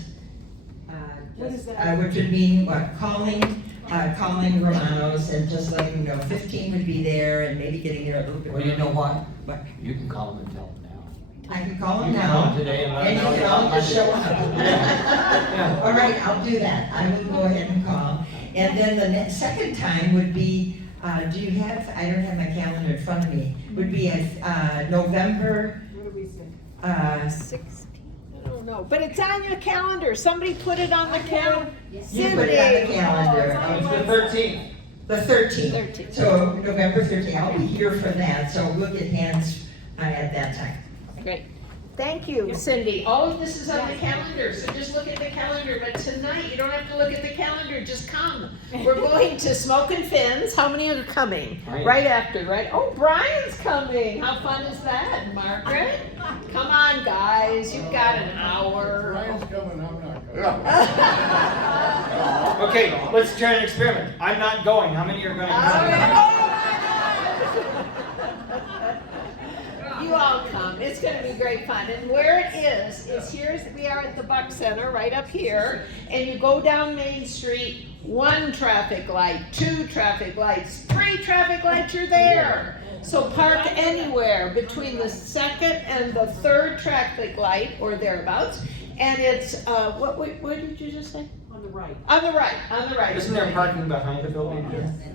What is that? Which would mean, calling Romano's and just letting them know 15 would be there and maybe getting there a little bit. Well, you know what? What? You can call them and tell them now. I can call them You can call now. them today and let And them know you can you're all just show up. Yeah. All right, I'll do that. I will go ahead and call. And then the second time would be, do you have, I don't have my calendar in front of me, would be November, What do we say? 16. I don't know, but it's on your calendar. Somebody put it on the calendar. you put it on the calendar. It's the 13th. The 13th. 13th. So November 13th, I'll be here for that, so we'll get hands at that time. Great. Thank you, Cindy. All of this is on the calendar, so just look at the calendar. But tonight, you don't have to look at the calendar, just come. We're going to Smokin' Fins. How many are coming? Brian. Right after, right? Oh, Brian's coming. How fun is that, Margaret? Come on, guys. You've got an hour. Brian's coming, I'm not coming. Okay, let's try an experiment. I'm not going. How many are going to All come? right. You all come. It's going to be great fun. And where it is we are at the Buck Center, right up here. And you go down Main Street, 1 traffic light, 2 traffic lights, 3 traffic lights, you're there. So park anywhere between the 2nd and the 3rd traffic light or thereabouts. And it's, what did you just say? On the right. On the right. Isn't there parking behind the building?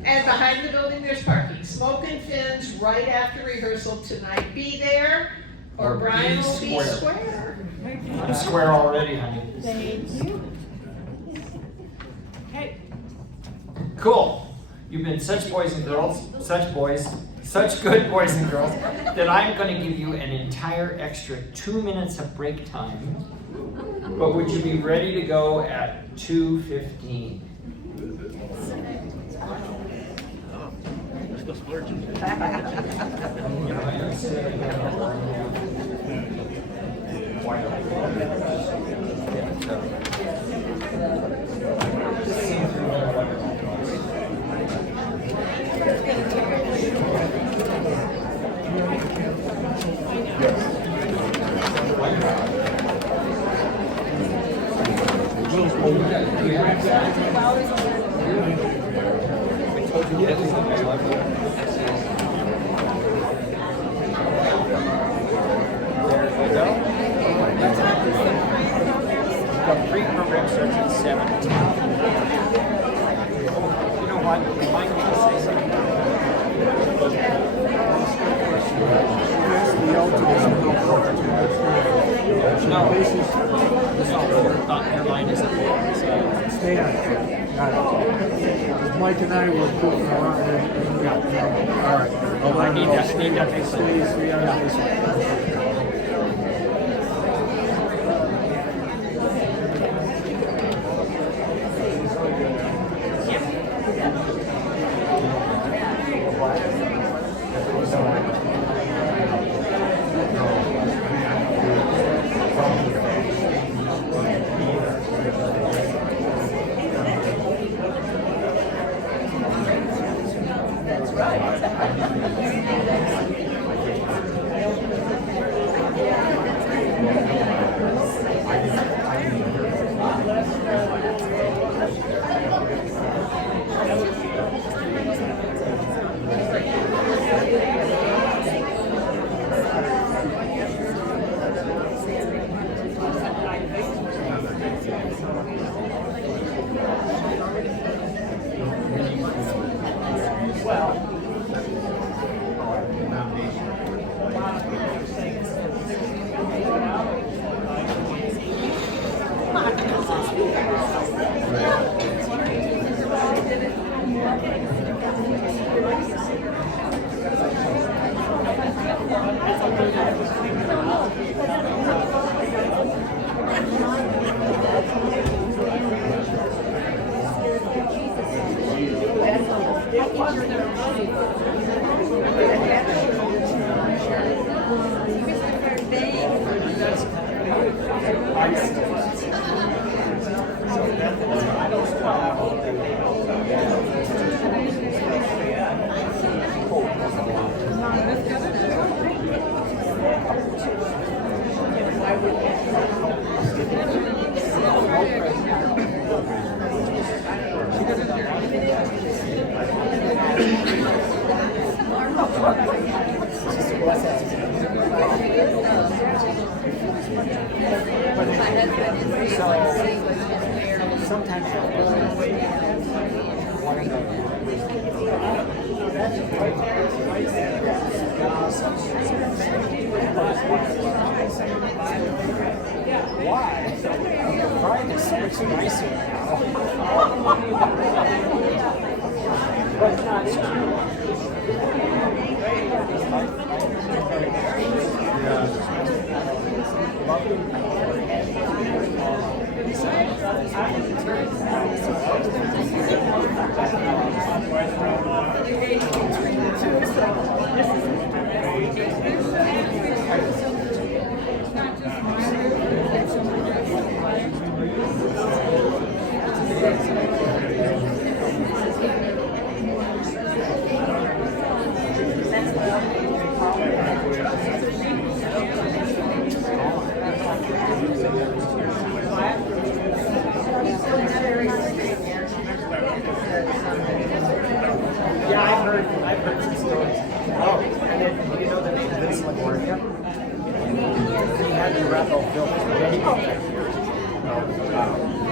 And behind the building, there's parking. Smokin' Fins right after rehearsal tonight. Be there, or Or Brian be will be square. square. I'm square already, honey. Thank you. Okay. Cool. You've been such boys and girls, such good boys and girls, that I'm going to give you an entire extra 2 minutes of break time. But would you be ready to go at 2:15? Let's go splurging. The pre-program starts at 7. You know what? You might need to say something. No. stay on track. Got it. Mike and I were goofing around and yeah. All right. Oh, I need that. Stay on this.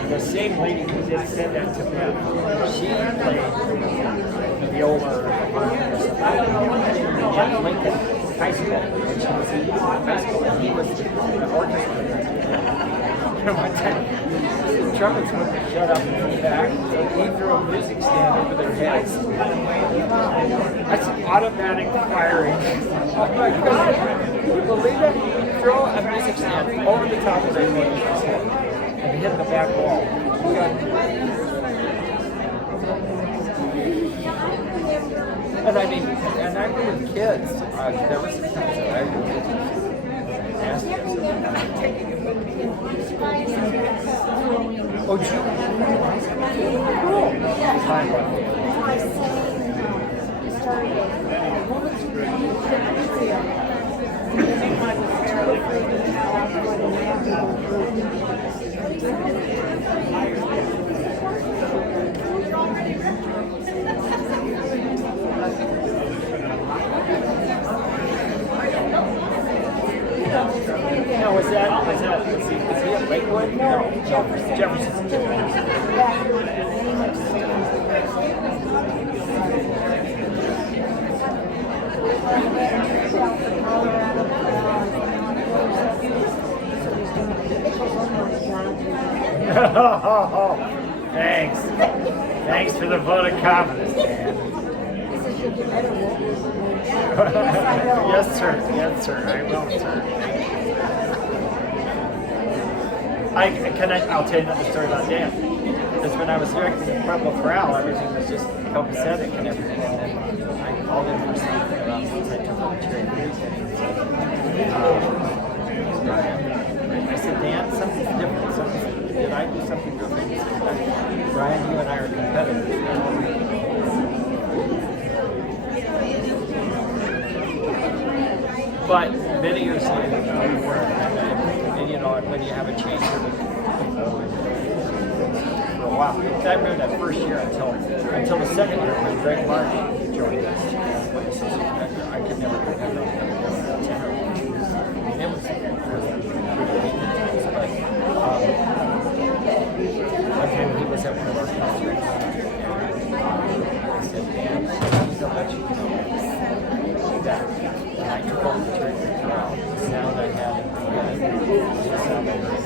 The same lady who did send that to me, she played viola at Lincoln High School. And she was in high school, and he was the orchestra. And one time, the trumpets wouldn't shut up and come back, so he threw a music stand over their heads. That's automatic firing. Oh my God! Can you believe it? Throw a music stand over the top of their head and hit the back wall. And I mean, and I remember kids, there was some times that I was nasty. Oh, June. Cool. Fine. Now, was he at Lakewood? No, Jefferson. Thanks for the vote of confidence, Dan. Yes, sir. Yes, sir. I will, sir. I'll tell you another story about Dan. Because when I was directing the Pueblo Corral, everything was just copacetic and everything. And then I called in for something about once I took over Cherry Creek. I said, Dan, something's different. Did I do something different? He said, Brian, you and I are competitors. But many years later, we were, and you know, when you have a change for a while. I remember that first year until the second year when Greg Martin joined us as associate director. I could never remember him doing that tenor. I mean, it was pretty times, but one time he was at one of our concerts, and I said, Dan, please don't let you know that when I took over the church corral, the sound I had in my head was the sound I heard.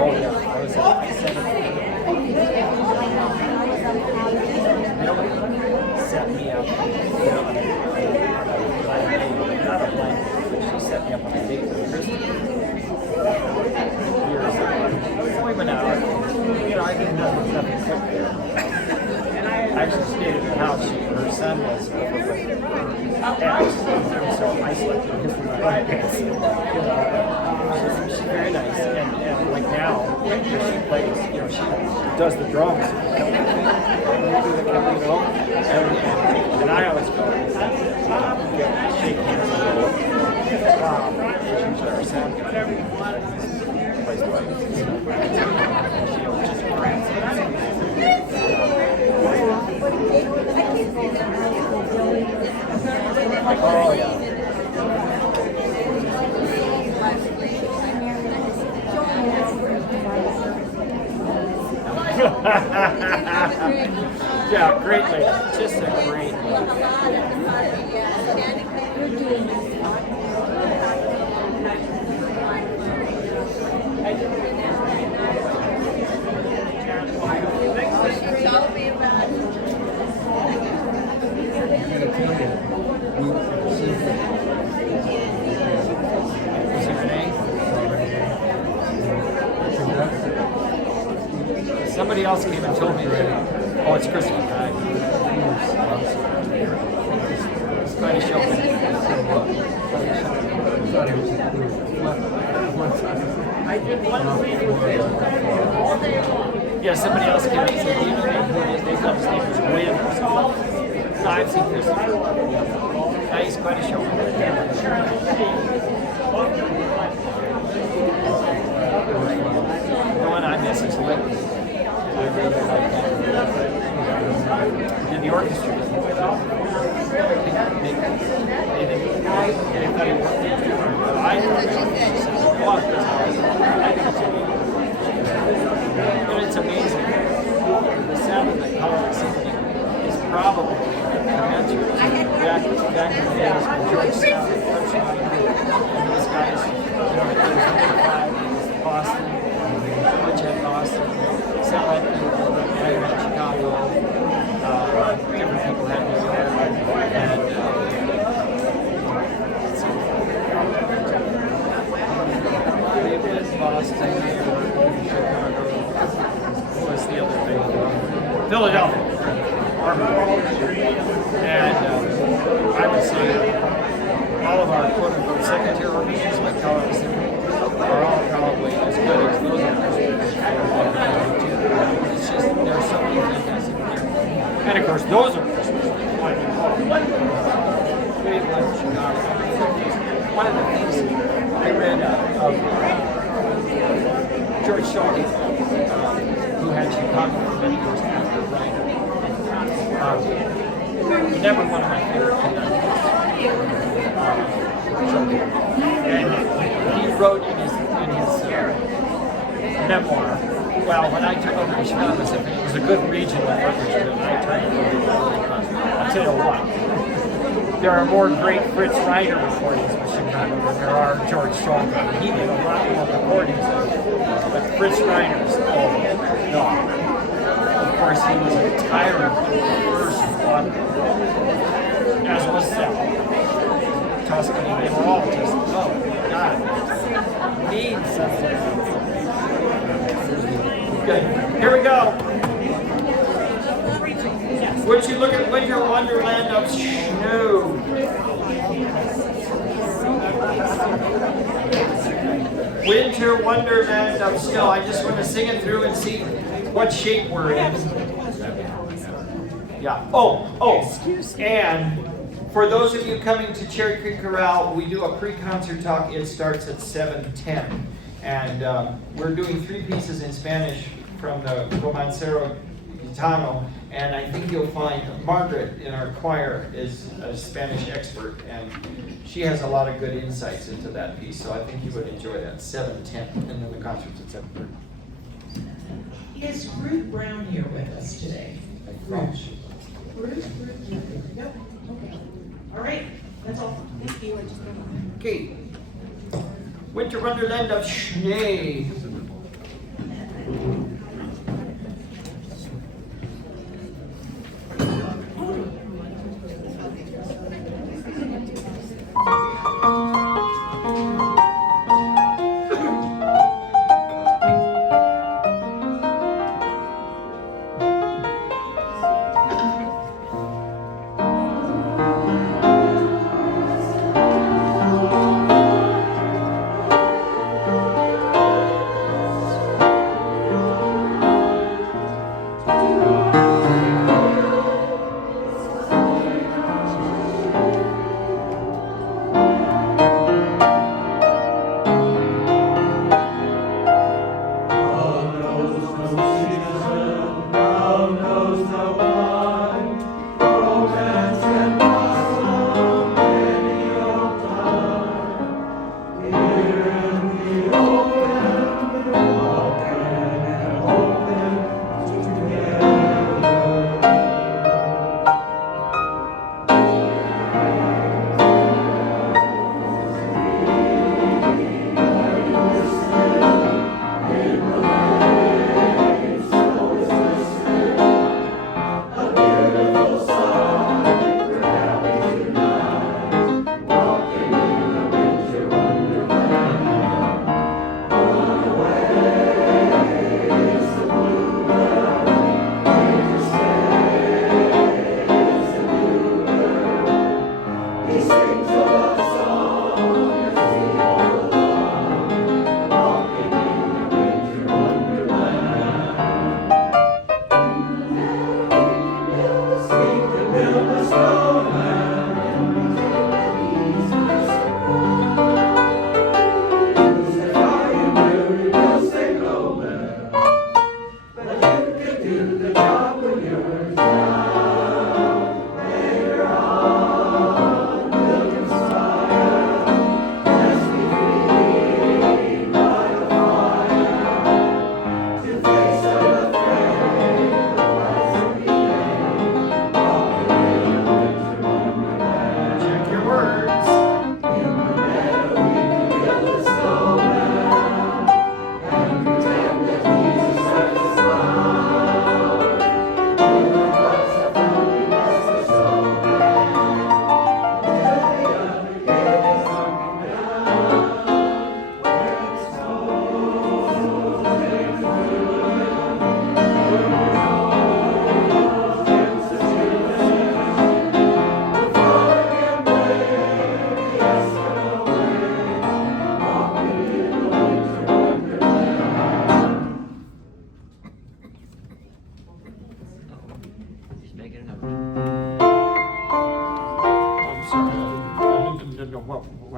Oh yeah, I said it. Set me up. Not a blank, but she set me up on a date with Kristen. Years ago. So we went out. You know, I did nothing quick there. And I actually stayed at her house. Her son was over with her ex, so I slept in his room. She's very nice, and like now, she plays, you know, she does the drums, and I always go shake hands and go, wow, she's usually our sound guy. He plays pipes, she just grabs it. Oh yeah. Yeah, great lady. Just a great lady. Somebody else came and told me that, oh, it's Christmas time. It's quite a show. Yeah, somebody else came and said, you know, they thought his name was Win or something. No, I've seen Christopher. He's quite a show. The one I miss is Liquid. Did the orchestra. And it's amazing. The sound of the color symphony is probably commensurate back in the days when George Sound and those guys, you know, there was Boston, which had Boston, sound like Chicago, different people had New York, and Boston, New York, Chicago. What was the other thing? Philadelphia. And I would say all of our quote-unquote second-tier orchestras like Colorado are all probably as good as those orchestras. It's just, there's so many fantastic players. And of course, those orchestras, Cleveland, Chicago. One of the things I read of George Schulte, who had Chicago for many years after Brian. Never one of my favorite conductors. And he wrote in his memoir, well, when I took over the Chicago Symphony, it was a good regional orchestra, and I turned it over to the I'll tell you what. There are more great Fritz Reiner recordings with Chicago than there are George Schroeder. He did a lot more recordings, but Fritz Reiner's no. Of course, he was a tyrant of the first one, as was Sal. Tuscany, they were all just, oh God, need something. Good. Here we go. Would you look at Winter Wonderland of Snow? Winter Wonderland of Snow. I just want to sing it through and see what shape we're in. Yeah. Oh, and for those of you coming to Cherry Creek Corral, we do a pre-concert talk. It starts at 7:10. And we're doing 3 pieces in Spanish from the Romancero Gitano. And I think you'll find Margaret in our choir is a Spanish expert. And she has a lot of good insights into that piece. So I think you would enjoy that. 7:10. And then the concert's at 7:30. Is Ruth Brown here with us today? Ruth. Yep, okay. All right, that's all. Thank you. Okay. Winter Wonderland of Snow.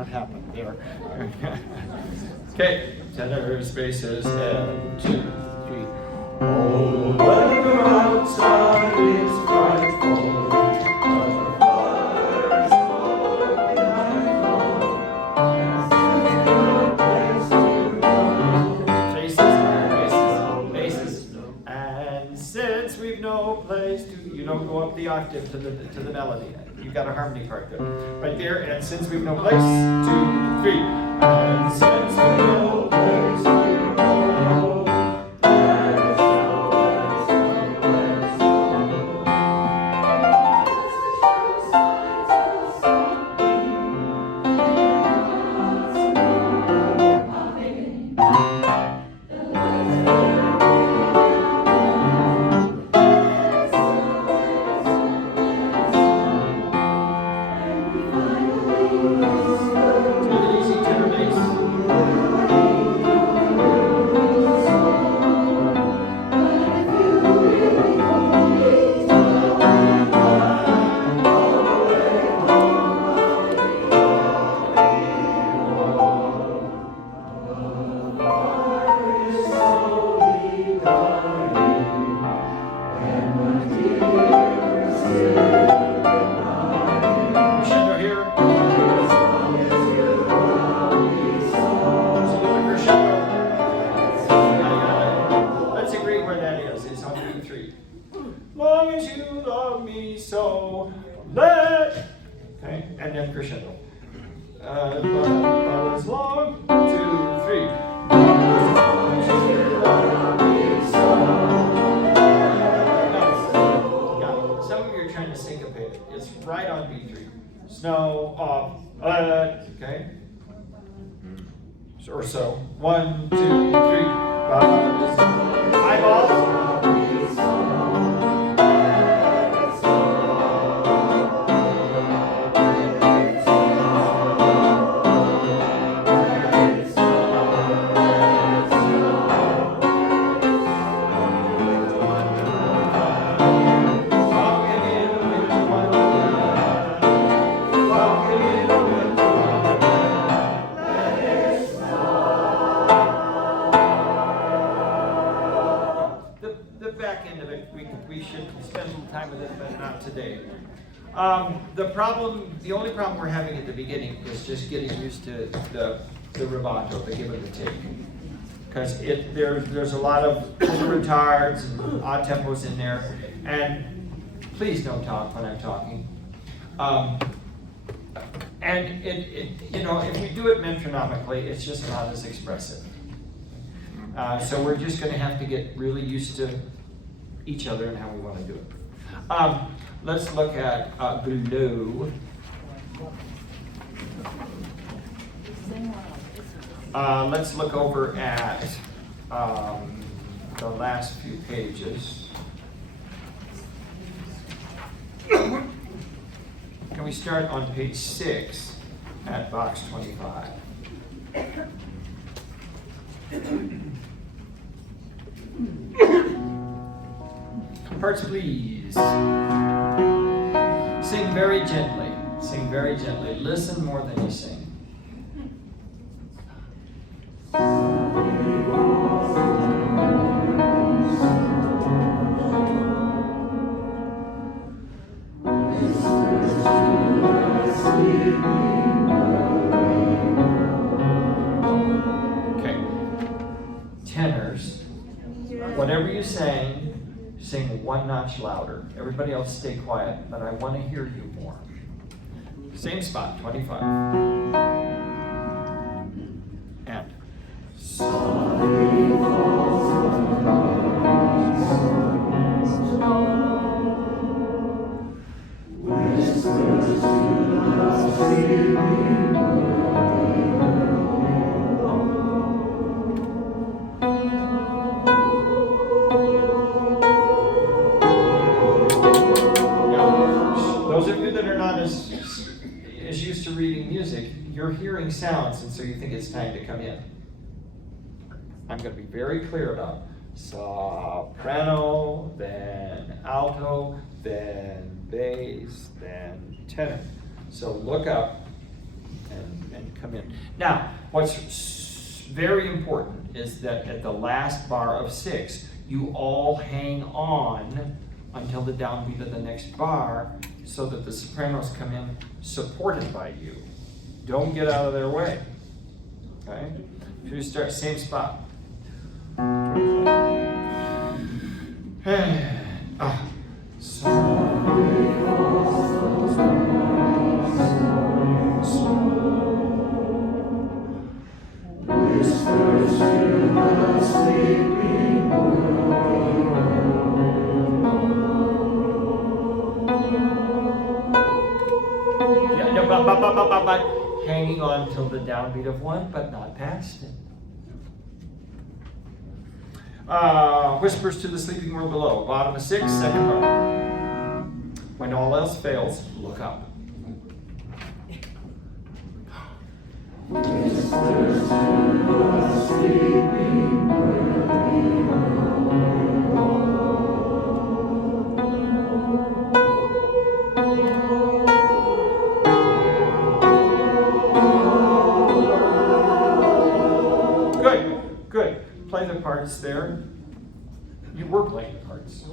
what happened there. Okay, tenor spaces, and 2, 3. Oh, weather outside is frightful, but the fire's cold behind home. Bases. And since we've no place to, you don't go up the octave to the melody. You've got a harmony part there. Right there, and since we've no place, 2, 3. And since we've no place to go, let's go, let's go, let's long as you love me so, let, okay, and then crescendo. But as long, 2, 3. Long as you love me so. Now, some of you are trying to syncopate it. It's right on B3. Snow, off, okay? Or so. 1, 2, 3. Eyeballs. We should spend a little time with it, but not today. The only problem we're having at the beginning is just getting used to the rubato, the give and the take. Because there's a lot of retards and odd tempos in there, and please don't talk when I'm talking. And if we do it metronomically, it's just not as expressive. So we're just going to have to get really used to each other and how we want to do it. Let's look at below. Let's look over at the last few pages. Can we start on page 6 at box 25? Parts, please. Sing very gently. Sing very gently. Listen more than you sing. Okay. Tenors. Whatever you sang, sing one notch louder. Everybody else stay quiet, but I want to hear you more. Same spot, 25. And. Those of you that are not as used to reading music, you're hearing sounds, and so you think it's time to come in. I'm going to be very clear about soprano, then alto, then bass, then tenor. So look up and come in. Now, what's very important is that at the last bar of 6, you all hang on until the downbeat of the next bar, so that the sopranos come in supported by you. Don't get out of their way. Okay? If you start same spot. So but, hanging on till the downbeat of 1, but not past it. Whispers to the sleeping world below. Bottom of 6, second bar. When all else fails, look up. Good. Play the parts there. You were playing the parts.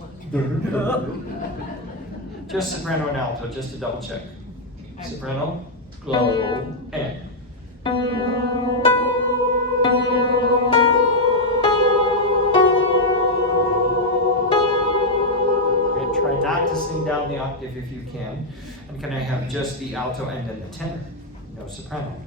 Just soprano and alto, just to double check. Soprano, low, and. Okay, try not to sing down the octave if you can. And can I have just the alto and then the tenor? No soprano.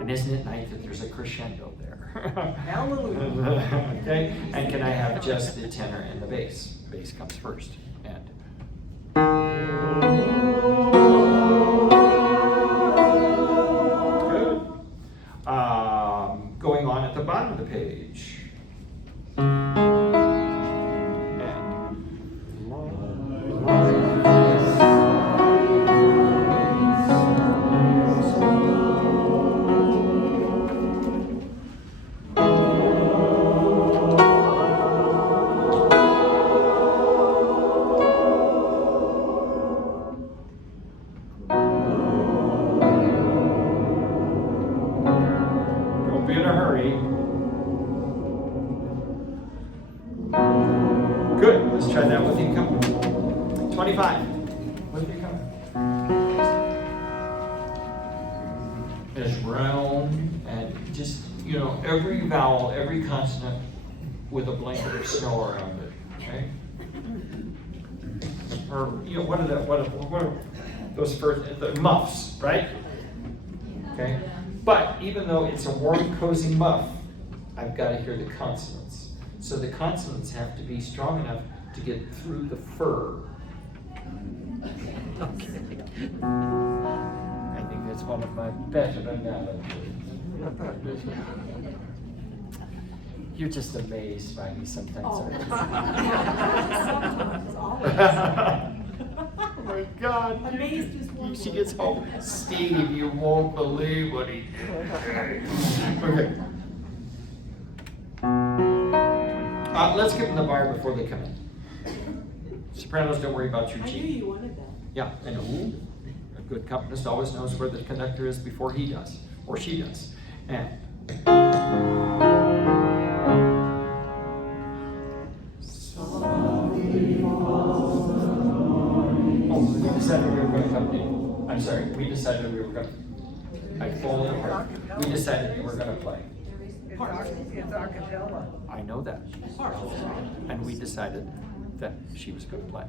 And isn't it nice that there's a crescendo there? Hallelujah. Okay, and can I have just the tenor and the bass? Bass comes first. And. Good. Going on at the bottom of the page. Good, let's try that with the accompaniment. 25, with the accompaniment. It's round and just, every vowel, every consonant with a blanket of snow around it, okay? Or, what are those first, the muffs, right? Okay, but even though it's a warm, cozy muff, I've got to hear the consonants. So the consonants have to be strong enough to get through the fur. Okay. I think that's one of my better analogies. You're just amazed by me sometimes. Aren't you? Oh my God. Amazed is one She word. gets home. Steve, you won't believe what he did. Okay. Let's give them the bar before they come in. Sopranos, don't worry about your I knew G. you wanted that. Yeah, I know. A good accompanist always knows where the conductor is before he does, or she does. And. Oh, we decided we were going to come in. I'm sorry, we decided we were going to. I fully apart. We decided we were going to play. It's a cappella. I know that. And we decided that she was going to play.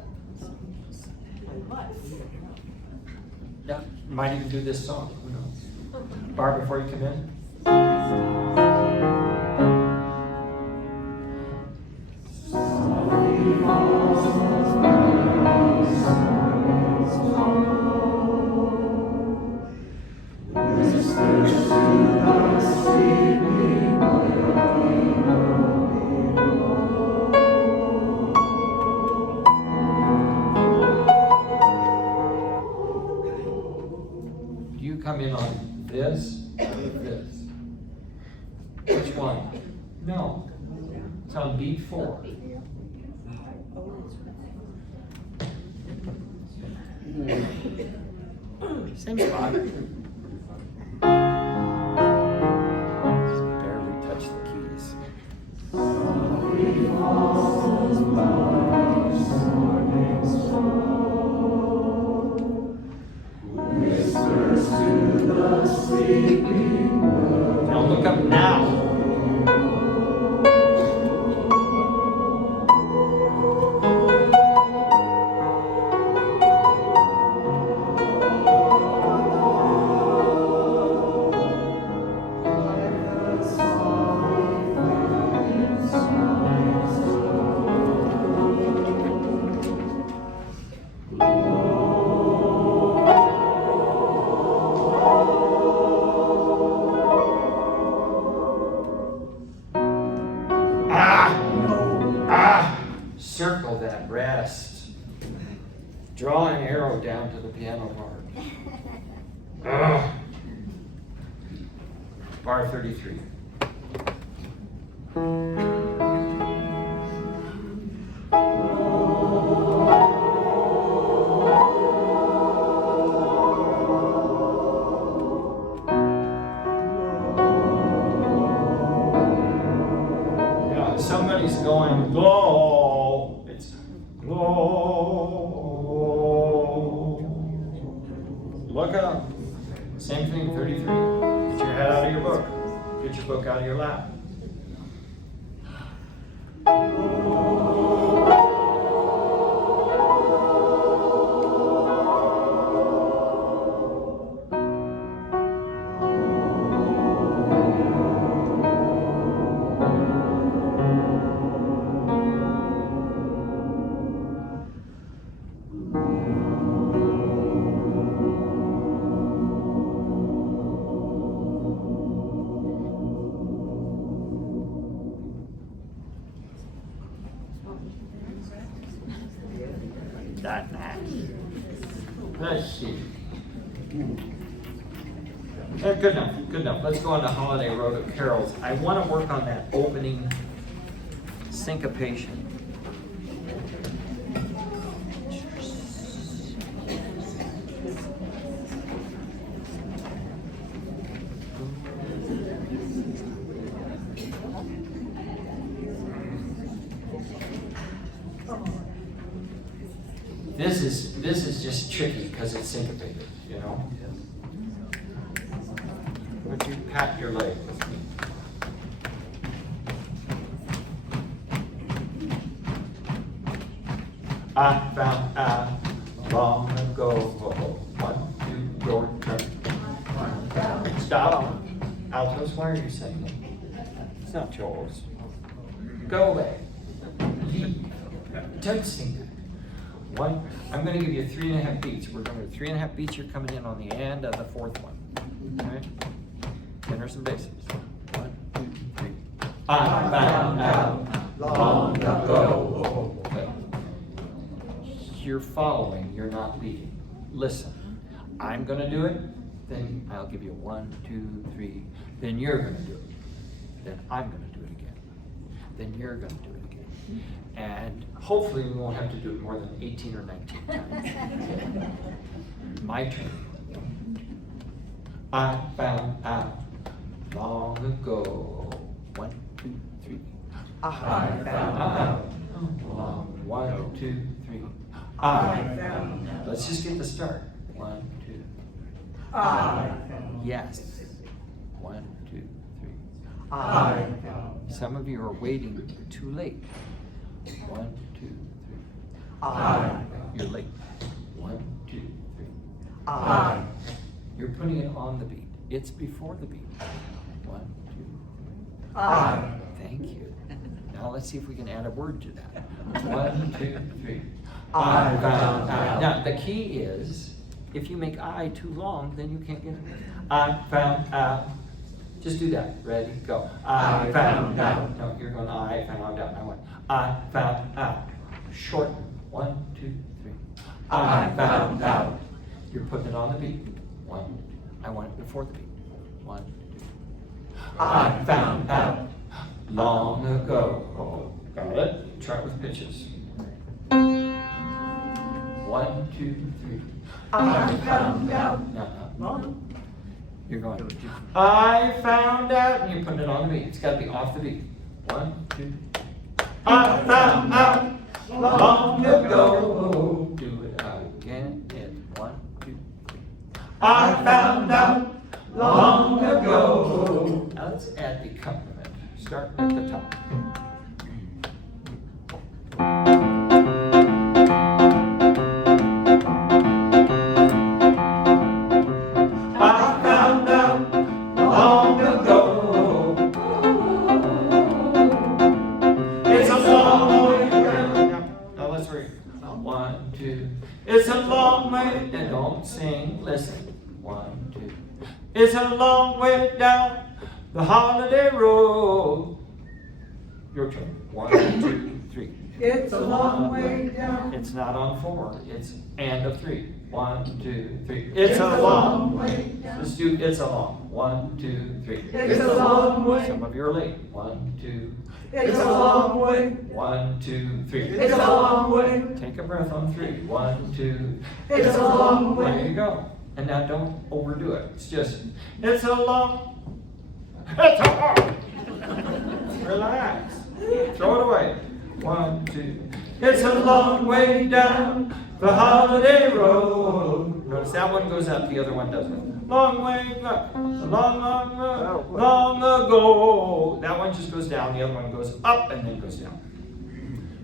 Yeah, might even do this song. Who knows? Barb, before you come in. Come in on this or this? Which one? No. It's on beat 4. Same spot. Just barely touch the keys. Now look up now. of that rest. Draw an arrow down to the piano part. Ugh. Bar 33. Yeah, somebody's going glow. It's glow. Look up. Same thing, 33. Get your head out of your book. Get your book out of your lap. That match. Let's see. Good enough, good enough. Let's go on to Holiday Road of Carols. I want to work on that opening syncopation. This is just tricky because it's syncopated, you know? Would you pat your leg with me? I found out long ago. 1, 2, your turn. Stop. Altos, why are you singing? It's not yours. Go away. Leave. Don't sing that. 1, I'm going to give you 3.5 beats. We're going to 3.5 beats. You're coming in on the end of the 4th one. Okay? Tenors and basses. 1, 2, 3. I found out long ago. Okay. You're following. You're not leading. Listen. I'm going to do it. Then I'll give you 1, 2, 3. Then you're going to do it. Then I'm going to do it again. Then you're going to do it again. And hopefully we won't have to do it more than 18 or 19 times. My turn. I found out long ago. 1, 2, 3. I found out long. 1, 2, 3. I found out. Let's just get the start. 1, 2. I found. Yes. 1, 2, 3. I found. Some of you are waiting too late. 1, 2, 3. You're late. 1, 2, 3. You're putting it on the beat. It's before the beat. 1, 2, 3. Thank you. Now let's see if we can add a word to that. 1, 2, 3. I found out. Now the key is, if you make I too long, then you can't get it. I found out. Just do that. Ready? Go. I found out. No, you're going, I found out. I went, I found out. Shorten. 1, 2, 3. I found out. You're putting it on the beat. 1. I want it before the beat. 1, 2. I found out long ago. Got it? Try it with pitches. 1, 2, 3. I found out. No. You're going, I found out, and you're putting it on the beat. It's got to be off the beat. 1, 2. I found out long ago. Do it again. It's 1, 2, 3. I found out long ago. Now let's add the accompaniment. Start at the top. It's a long way, and don't sing, listen. 1, 2. It's a long way down the holiday road. Your turn. 1, 2, 3. It's a long way down. It's not on 4, it's and of 3. 1, 2, 3. It's a long way down. Let's do it's a long. 1, 2, 3. It's a long way. Some of you are late. 1, 2. It's a long way. 1, 2, 3. It's a long way. Take a breath on 3. 1, 2. It's a long way. There you go. And now don't overdo it. It's just it's a long. It's a long. Relax. Throw it away. 1, 2. It's a long way down the holiday road. Notice that one goes up, the other one doesn't. Long way up, long ago. That one just goes down, the other one goes up and then goes down.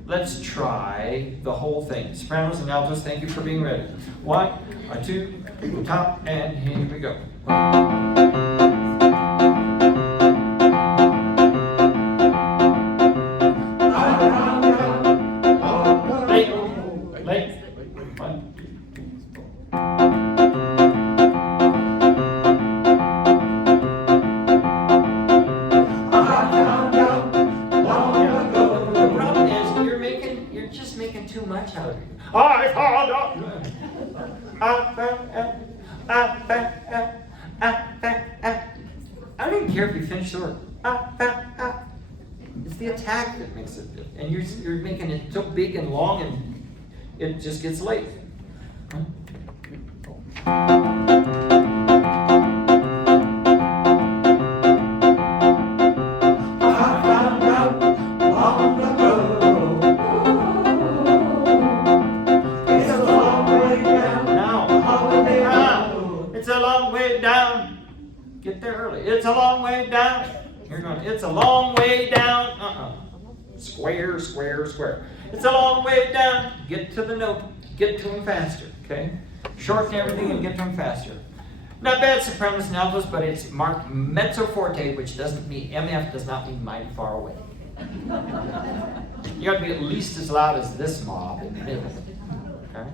Let's try the whole thing. Sopranos and altos, thank you for being ready. 1, 2, top, and here we go. Late. 1. The problem is you're just making too much out of it. I found out. I don't even care if you finish the word. It's the attack that makes it, and you're making it so big and long, and it just gets late. It's a long way down. Get there early. It's a long way down. You're going, it's a long way down. Square, square, square. It's a long way down. Get to the note. Get to them faster, okay? Shorten everything and get to them faster. Not bad sopranos and altos, but it's marked mezzo forte, which doesn't mean, MF does not mean mighty far away. You got to be at least as loud as this mob in the middle, okay?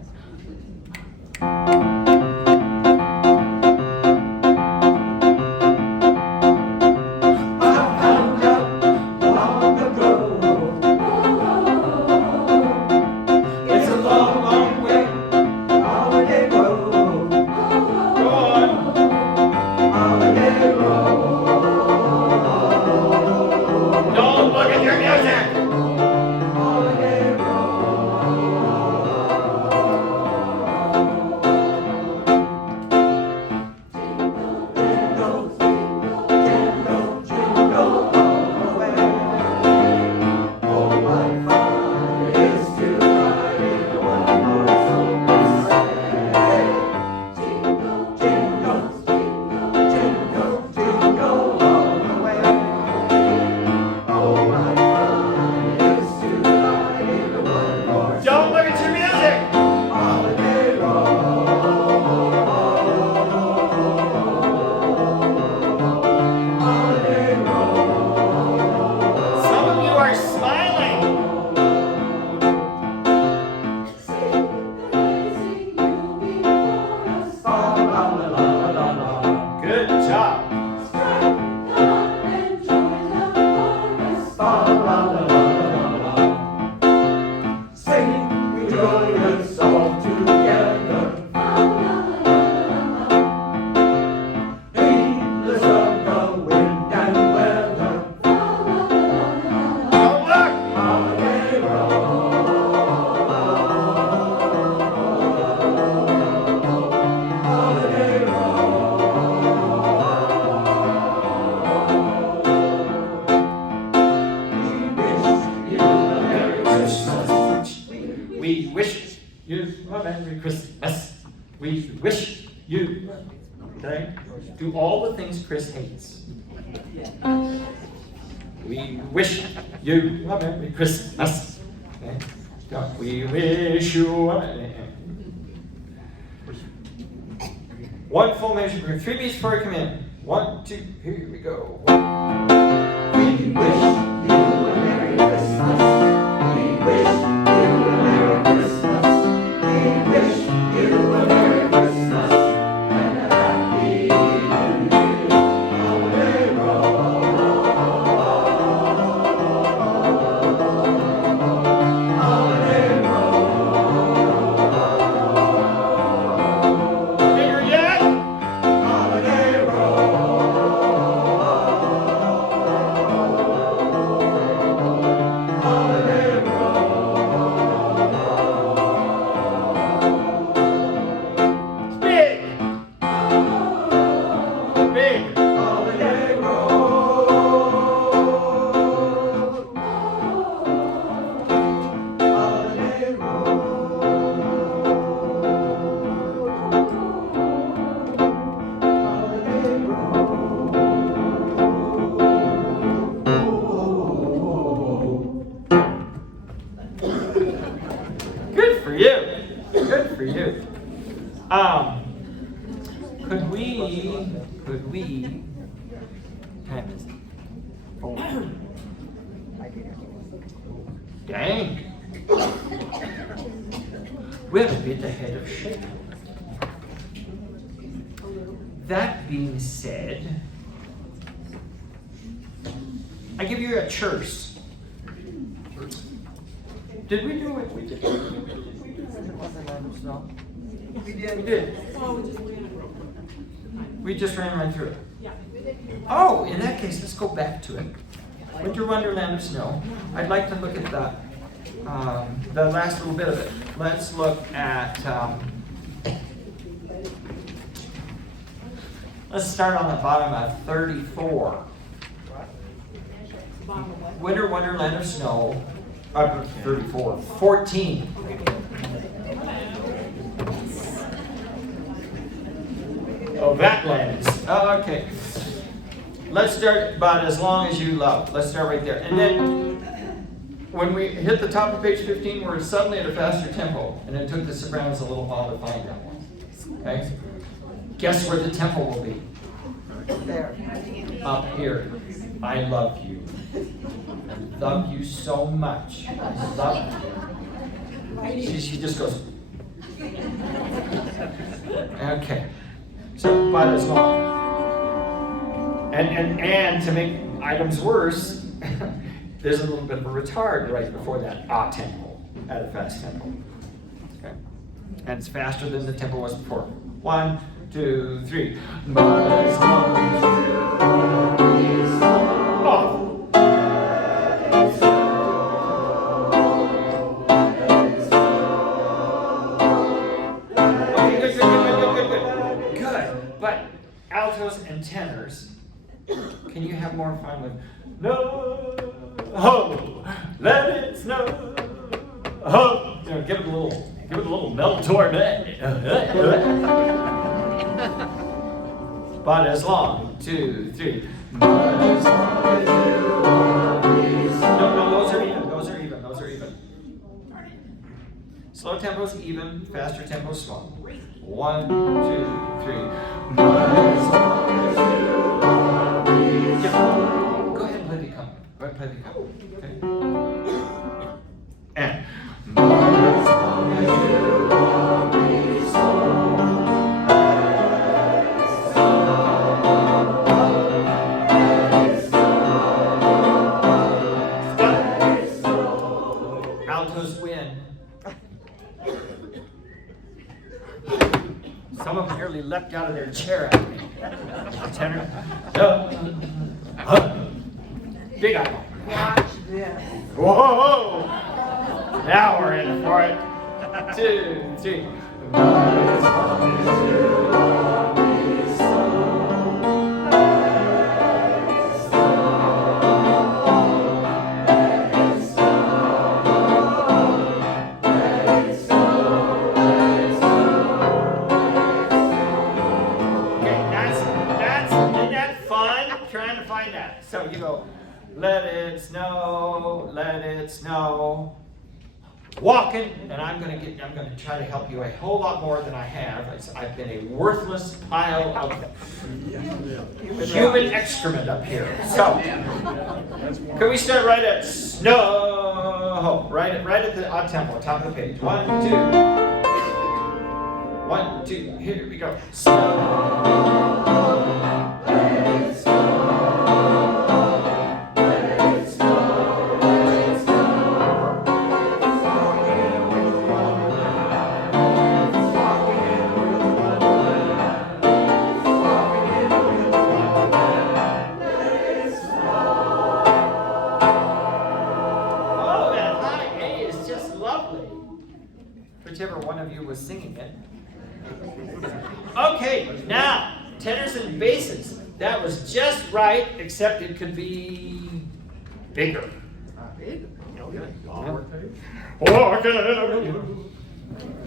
We wish you, okay? Do all the things Chris hates. We wish you a Merry Christmas. Okay? We wish you a... One full measure, 3 beats before I come in. 1, 2, here we go. We wish you a Merry Christmas. We wish you a Merry Christmas. We wish you a Merry Christmas and a Happy New Year. Holiday roll. Good for you. Good for you. Could we, time is it? Oh. Dang. We're a bit ahead of schedule. That being said, I give you a church. Did we do it? We did. Did we do Wonderland of Snow? We did. We did. We just ran right through it. Oh, in that case, let's go back to it. Winter Wonderland of Snow. I'd like to look at the last little bit of it. Let's look at. Let's start on the bottom of 34. Winter Wonderland of Snow. 34. 14. Oh, that lands. Oh, okay. Let's start about as long as you love. Let's start right there. And then when we hit the top of page 15, we're suddenly at a faster tempo. And it took the sopranos a little while to find that one. Okay? Guess where the tempo will be? There. Up here. I love you. I love you so much. I love you. She just goes. Okay. So about as long. And to make items worse, there's a little bit of a retard right before that tempo at a fast tempo. Okay. And it's faster than the tempo was before. 1, 2, 3. But as long as you off. Good. But altos and tenors, can you have more fun with no, ho, let it snow, ho? You know, give it a little melt toward it. But as long, 2, 3. But as long as you love me so. No, those are even. Slow tempo's even, faster tempo's slow. 1, 2, 3. But as long as you love me so. Go ahead and play the accompaniment. Okay. And. But as long as you love me so. Altos win. Some of them nearly leapt out of their chair at me. Tenor. No. Big eye. Watch this. Whoa! Now we're in for it. 2, 3. But as long as you love me so. So you go, let it snow, walking, and I'm gonna try to help you a whole lot more than I have. I've been a worthless pile of human excrement up here. So, can we start right at snow? Right at the odd tempo, top of the page. 1, 2. 1, 2. Here we go. Snow. Whichever one of you was singing it. Okay, now, tenors and basses. That was just right, except it could be bigger.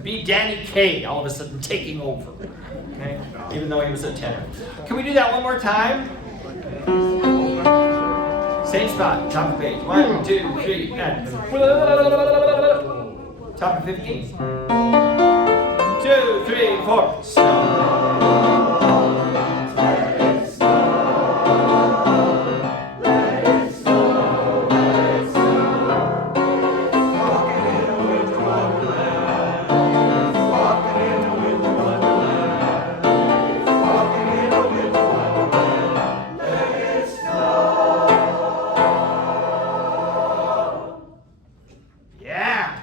Be Danny Kaye all of a sudden taking over. Okay? Even though he was a tenor. Can we do that one more time? Same spot, top of the page. 1, 2, 3, and. Top of 15. 2, 3, 4. Snow. Yeah.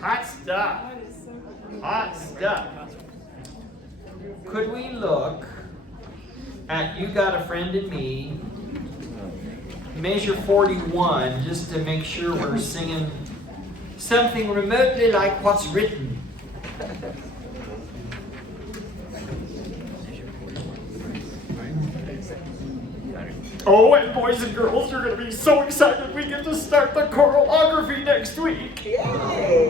Hot stuff. Hot stuff. Could we look at You Got a Friend in Me, measure 41, just to make sure we're singing something remotely like what's written. Oh, and boys and girls, you're going to be so excited we get to start the choreography next week. Yay!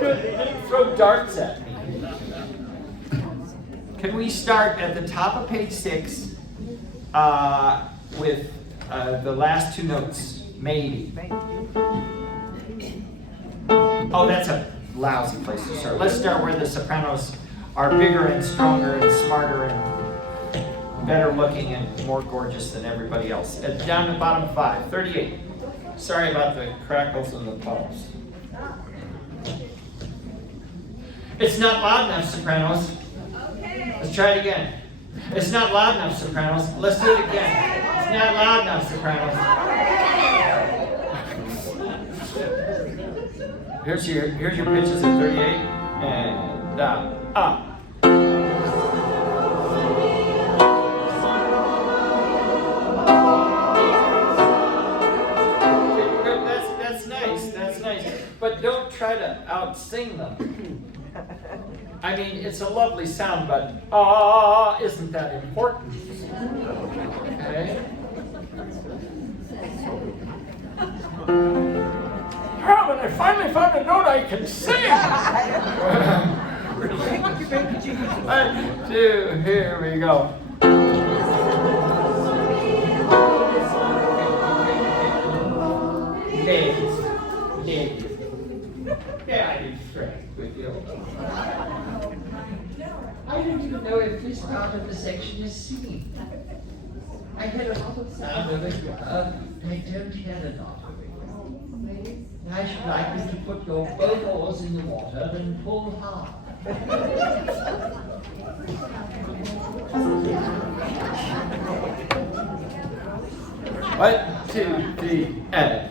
Good, they didn't throw darts at me. Can we start at the top of page 6 with the last 2 notes? Maybe. Oh, that's a lousy place to start. Let's start where the sopranos are bigger and stronger and smarter and better looking and more gorgeous than everybody else. Down to bottom 5, 38. Sorry about the crackles and the pops. It's not loud enough, sopranos. Okay. Let's try it again. It's not loud enough, sopranos. Let's do it again. It's not loud enough, sopranos. Here's your pitches at 38. And up. That's nice. But don't try to out-sing them. I mean, it's a lovely sound, but isn't that important? Okay? Harold, I finally found a note I can sing! 1, 2, here we go. Leg. Yeah, I did correct with you. I don't even know if this part of the section is singing. I heard a lot of sound of it. I don't hear a lot of it. I should like you to put your both oars in the water and pull hard. 1, 2, 3, and.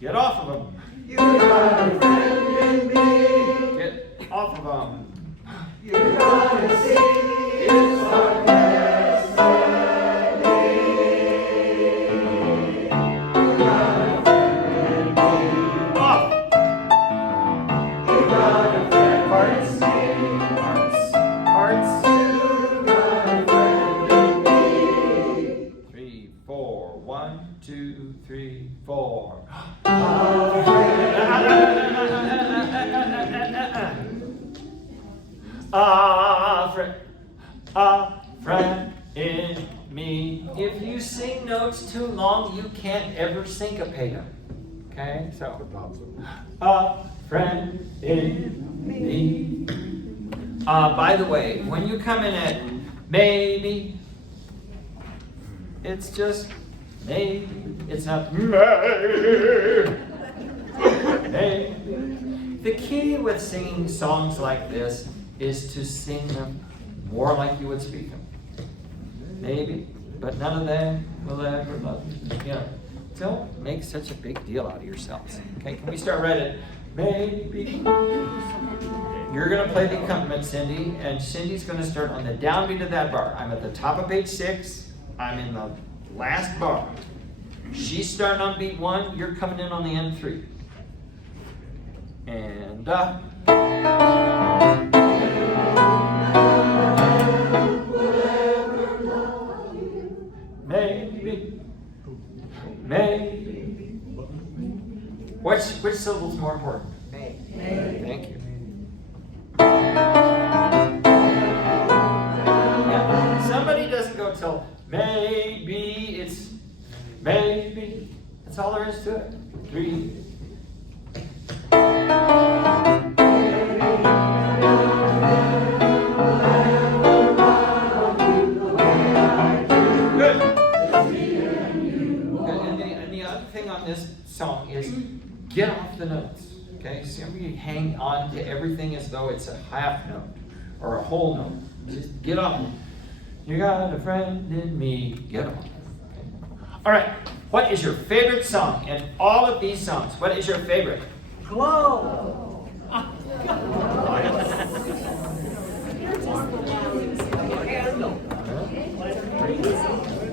Get off of them. You got a friend in me. Get off of them. You gotta see it's our destiny. You got a friend in me. Off. You got a friend in me. Hearts. You got a friend in me. 3, 4. 1, 2, 3, 4. A friend in me. If you sing notes too long, you can't ever syncopate them. Okay, so a friend in me. By the way, when you come in at maybe, it's just maybe. It's not maybe. The key with singing songs like this is to sing them more like you would speak them. Maybe, but none of them will ever love you. You know, don't make such a big deal out of yourselves. Okay, can we start right at maybe? You're going to play the accompaniment, Cindy, and Cindy's going to start on the downbeat of that bar. I'm at the top of page 6. I'm in the last bar. She's starting on beat 1, you're coming in on the end 3. And maybe. Which syllable's more important? May. Thank you. Yeah. Somebody doesn't go till maybe, it's maybe. That's all there is to it. 3. Good. And the other thing on this song is get off the notes. Okay, so you hang on to everything as though it's a half note or a whole note. Just get off. You got a friend in me. Get off. Okay. All right. What is your favorite song in all of these songs? What is your favorite? Glow.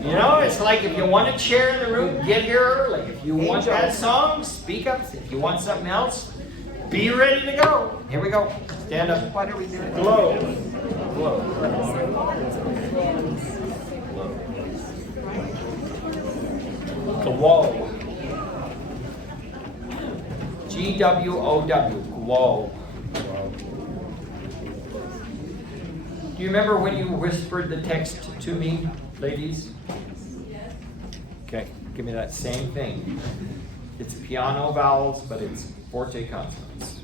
You know, it's like if you want a chair in the room, get here early. If you want that song, speak up. If you want something else, be ready to go. Here we go. Stand up. What are we doing? Glow. Glow. Glow. G-W-O-W. Glow. Do you remember when you whispered the text to me, ladies? Yes. Okay, give me that same thing. It's piano vowels, but it's forte consonants.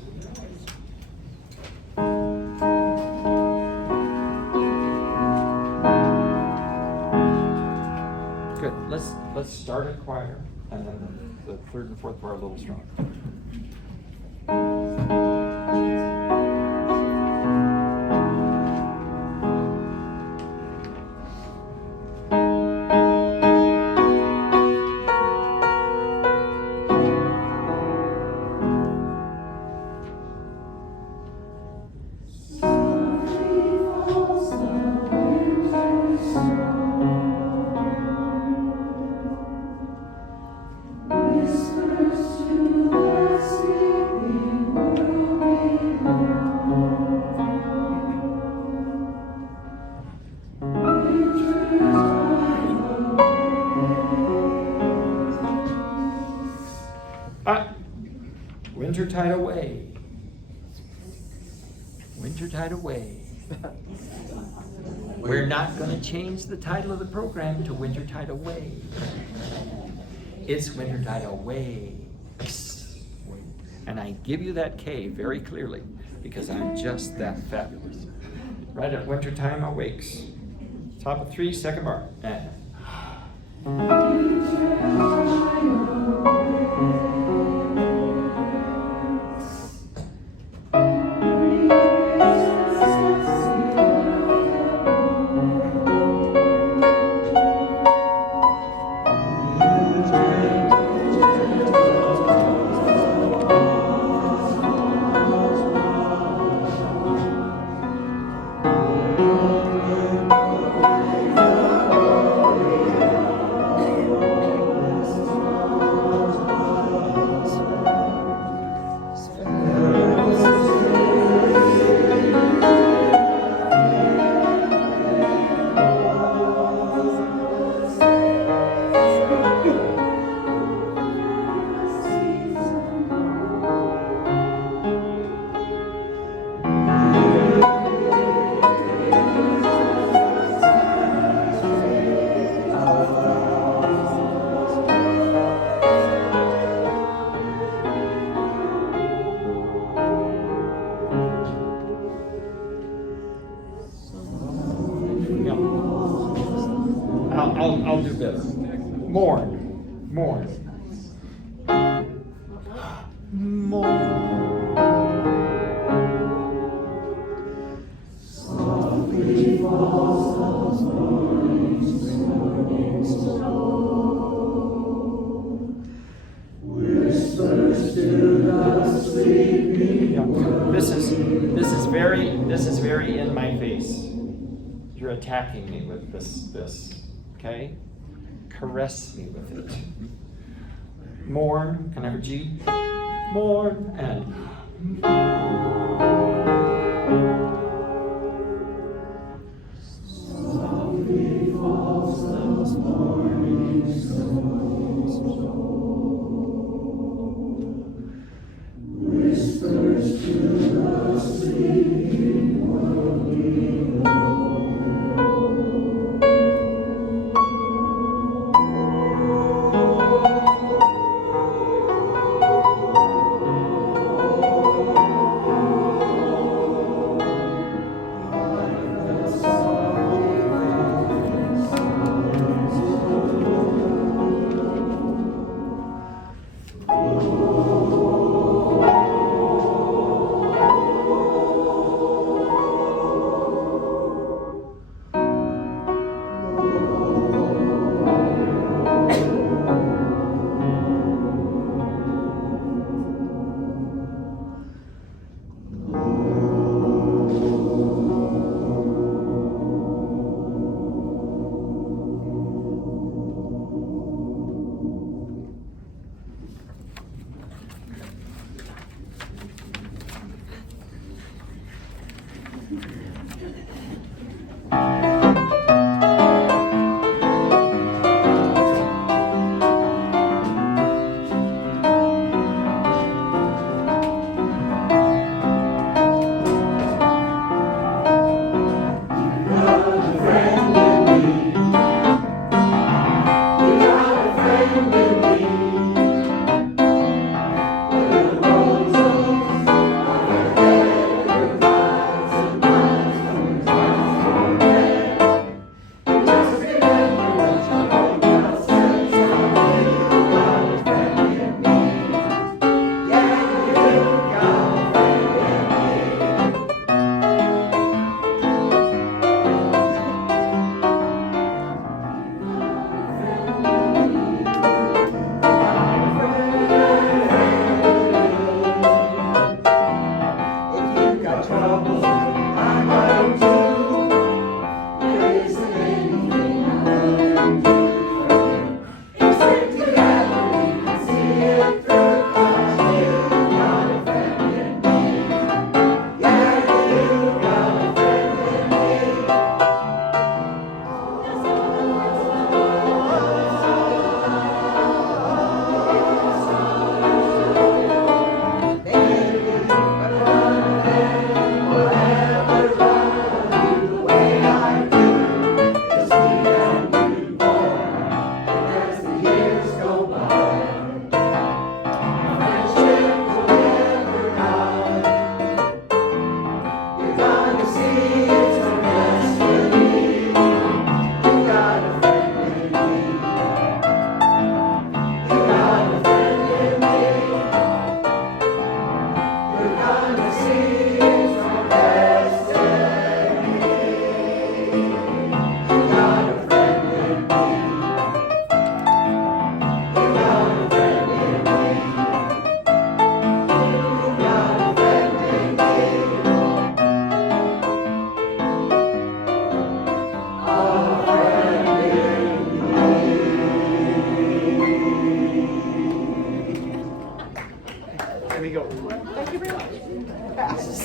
Good. Let's start it quieter, and then the third and fourth bar a little stronger. Wintertide away. Wintertide away. We're not going to change the title of the program to Wintertide away. It's Wintertide away. And I give you that K very clearly because I'm just that fabulous. Right at wintertime awakes. Top of 3, second bar. And. I'll do better. Mourn. Softly falls morning snow, whispers to the sleeping world. This is very in my face. You're attacking me with this Okay? Caress me with it. More, can I have a G? More, and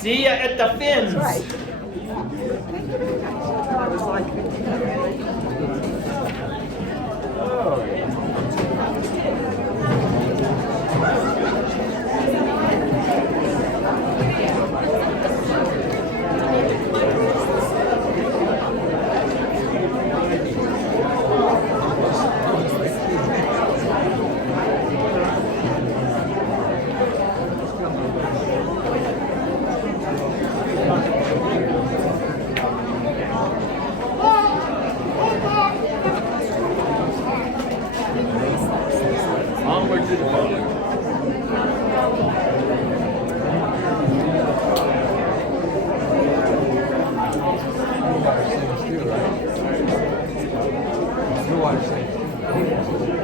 see ya at the fins. Onward to the public. Blue water sings too, right? Blue water sings too.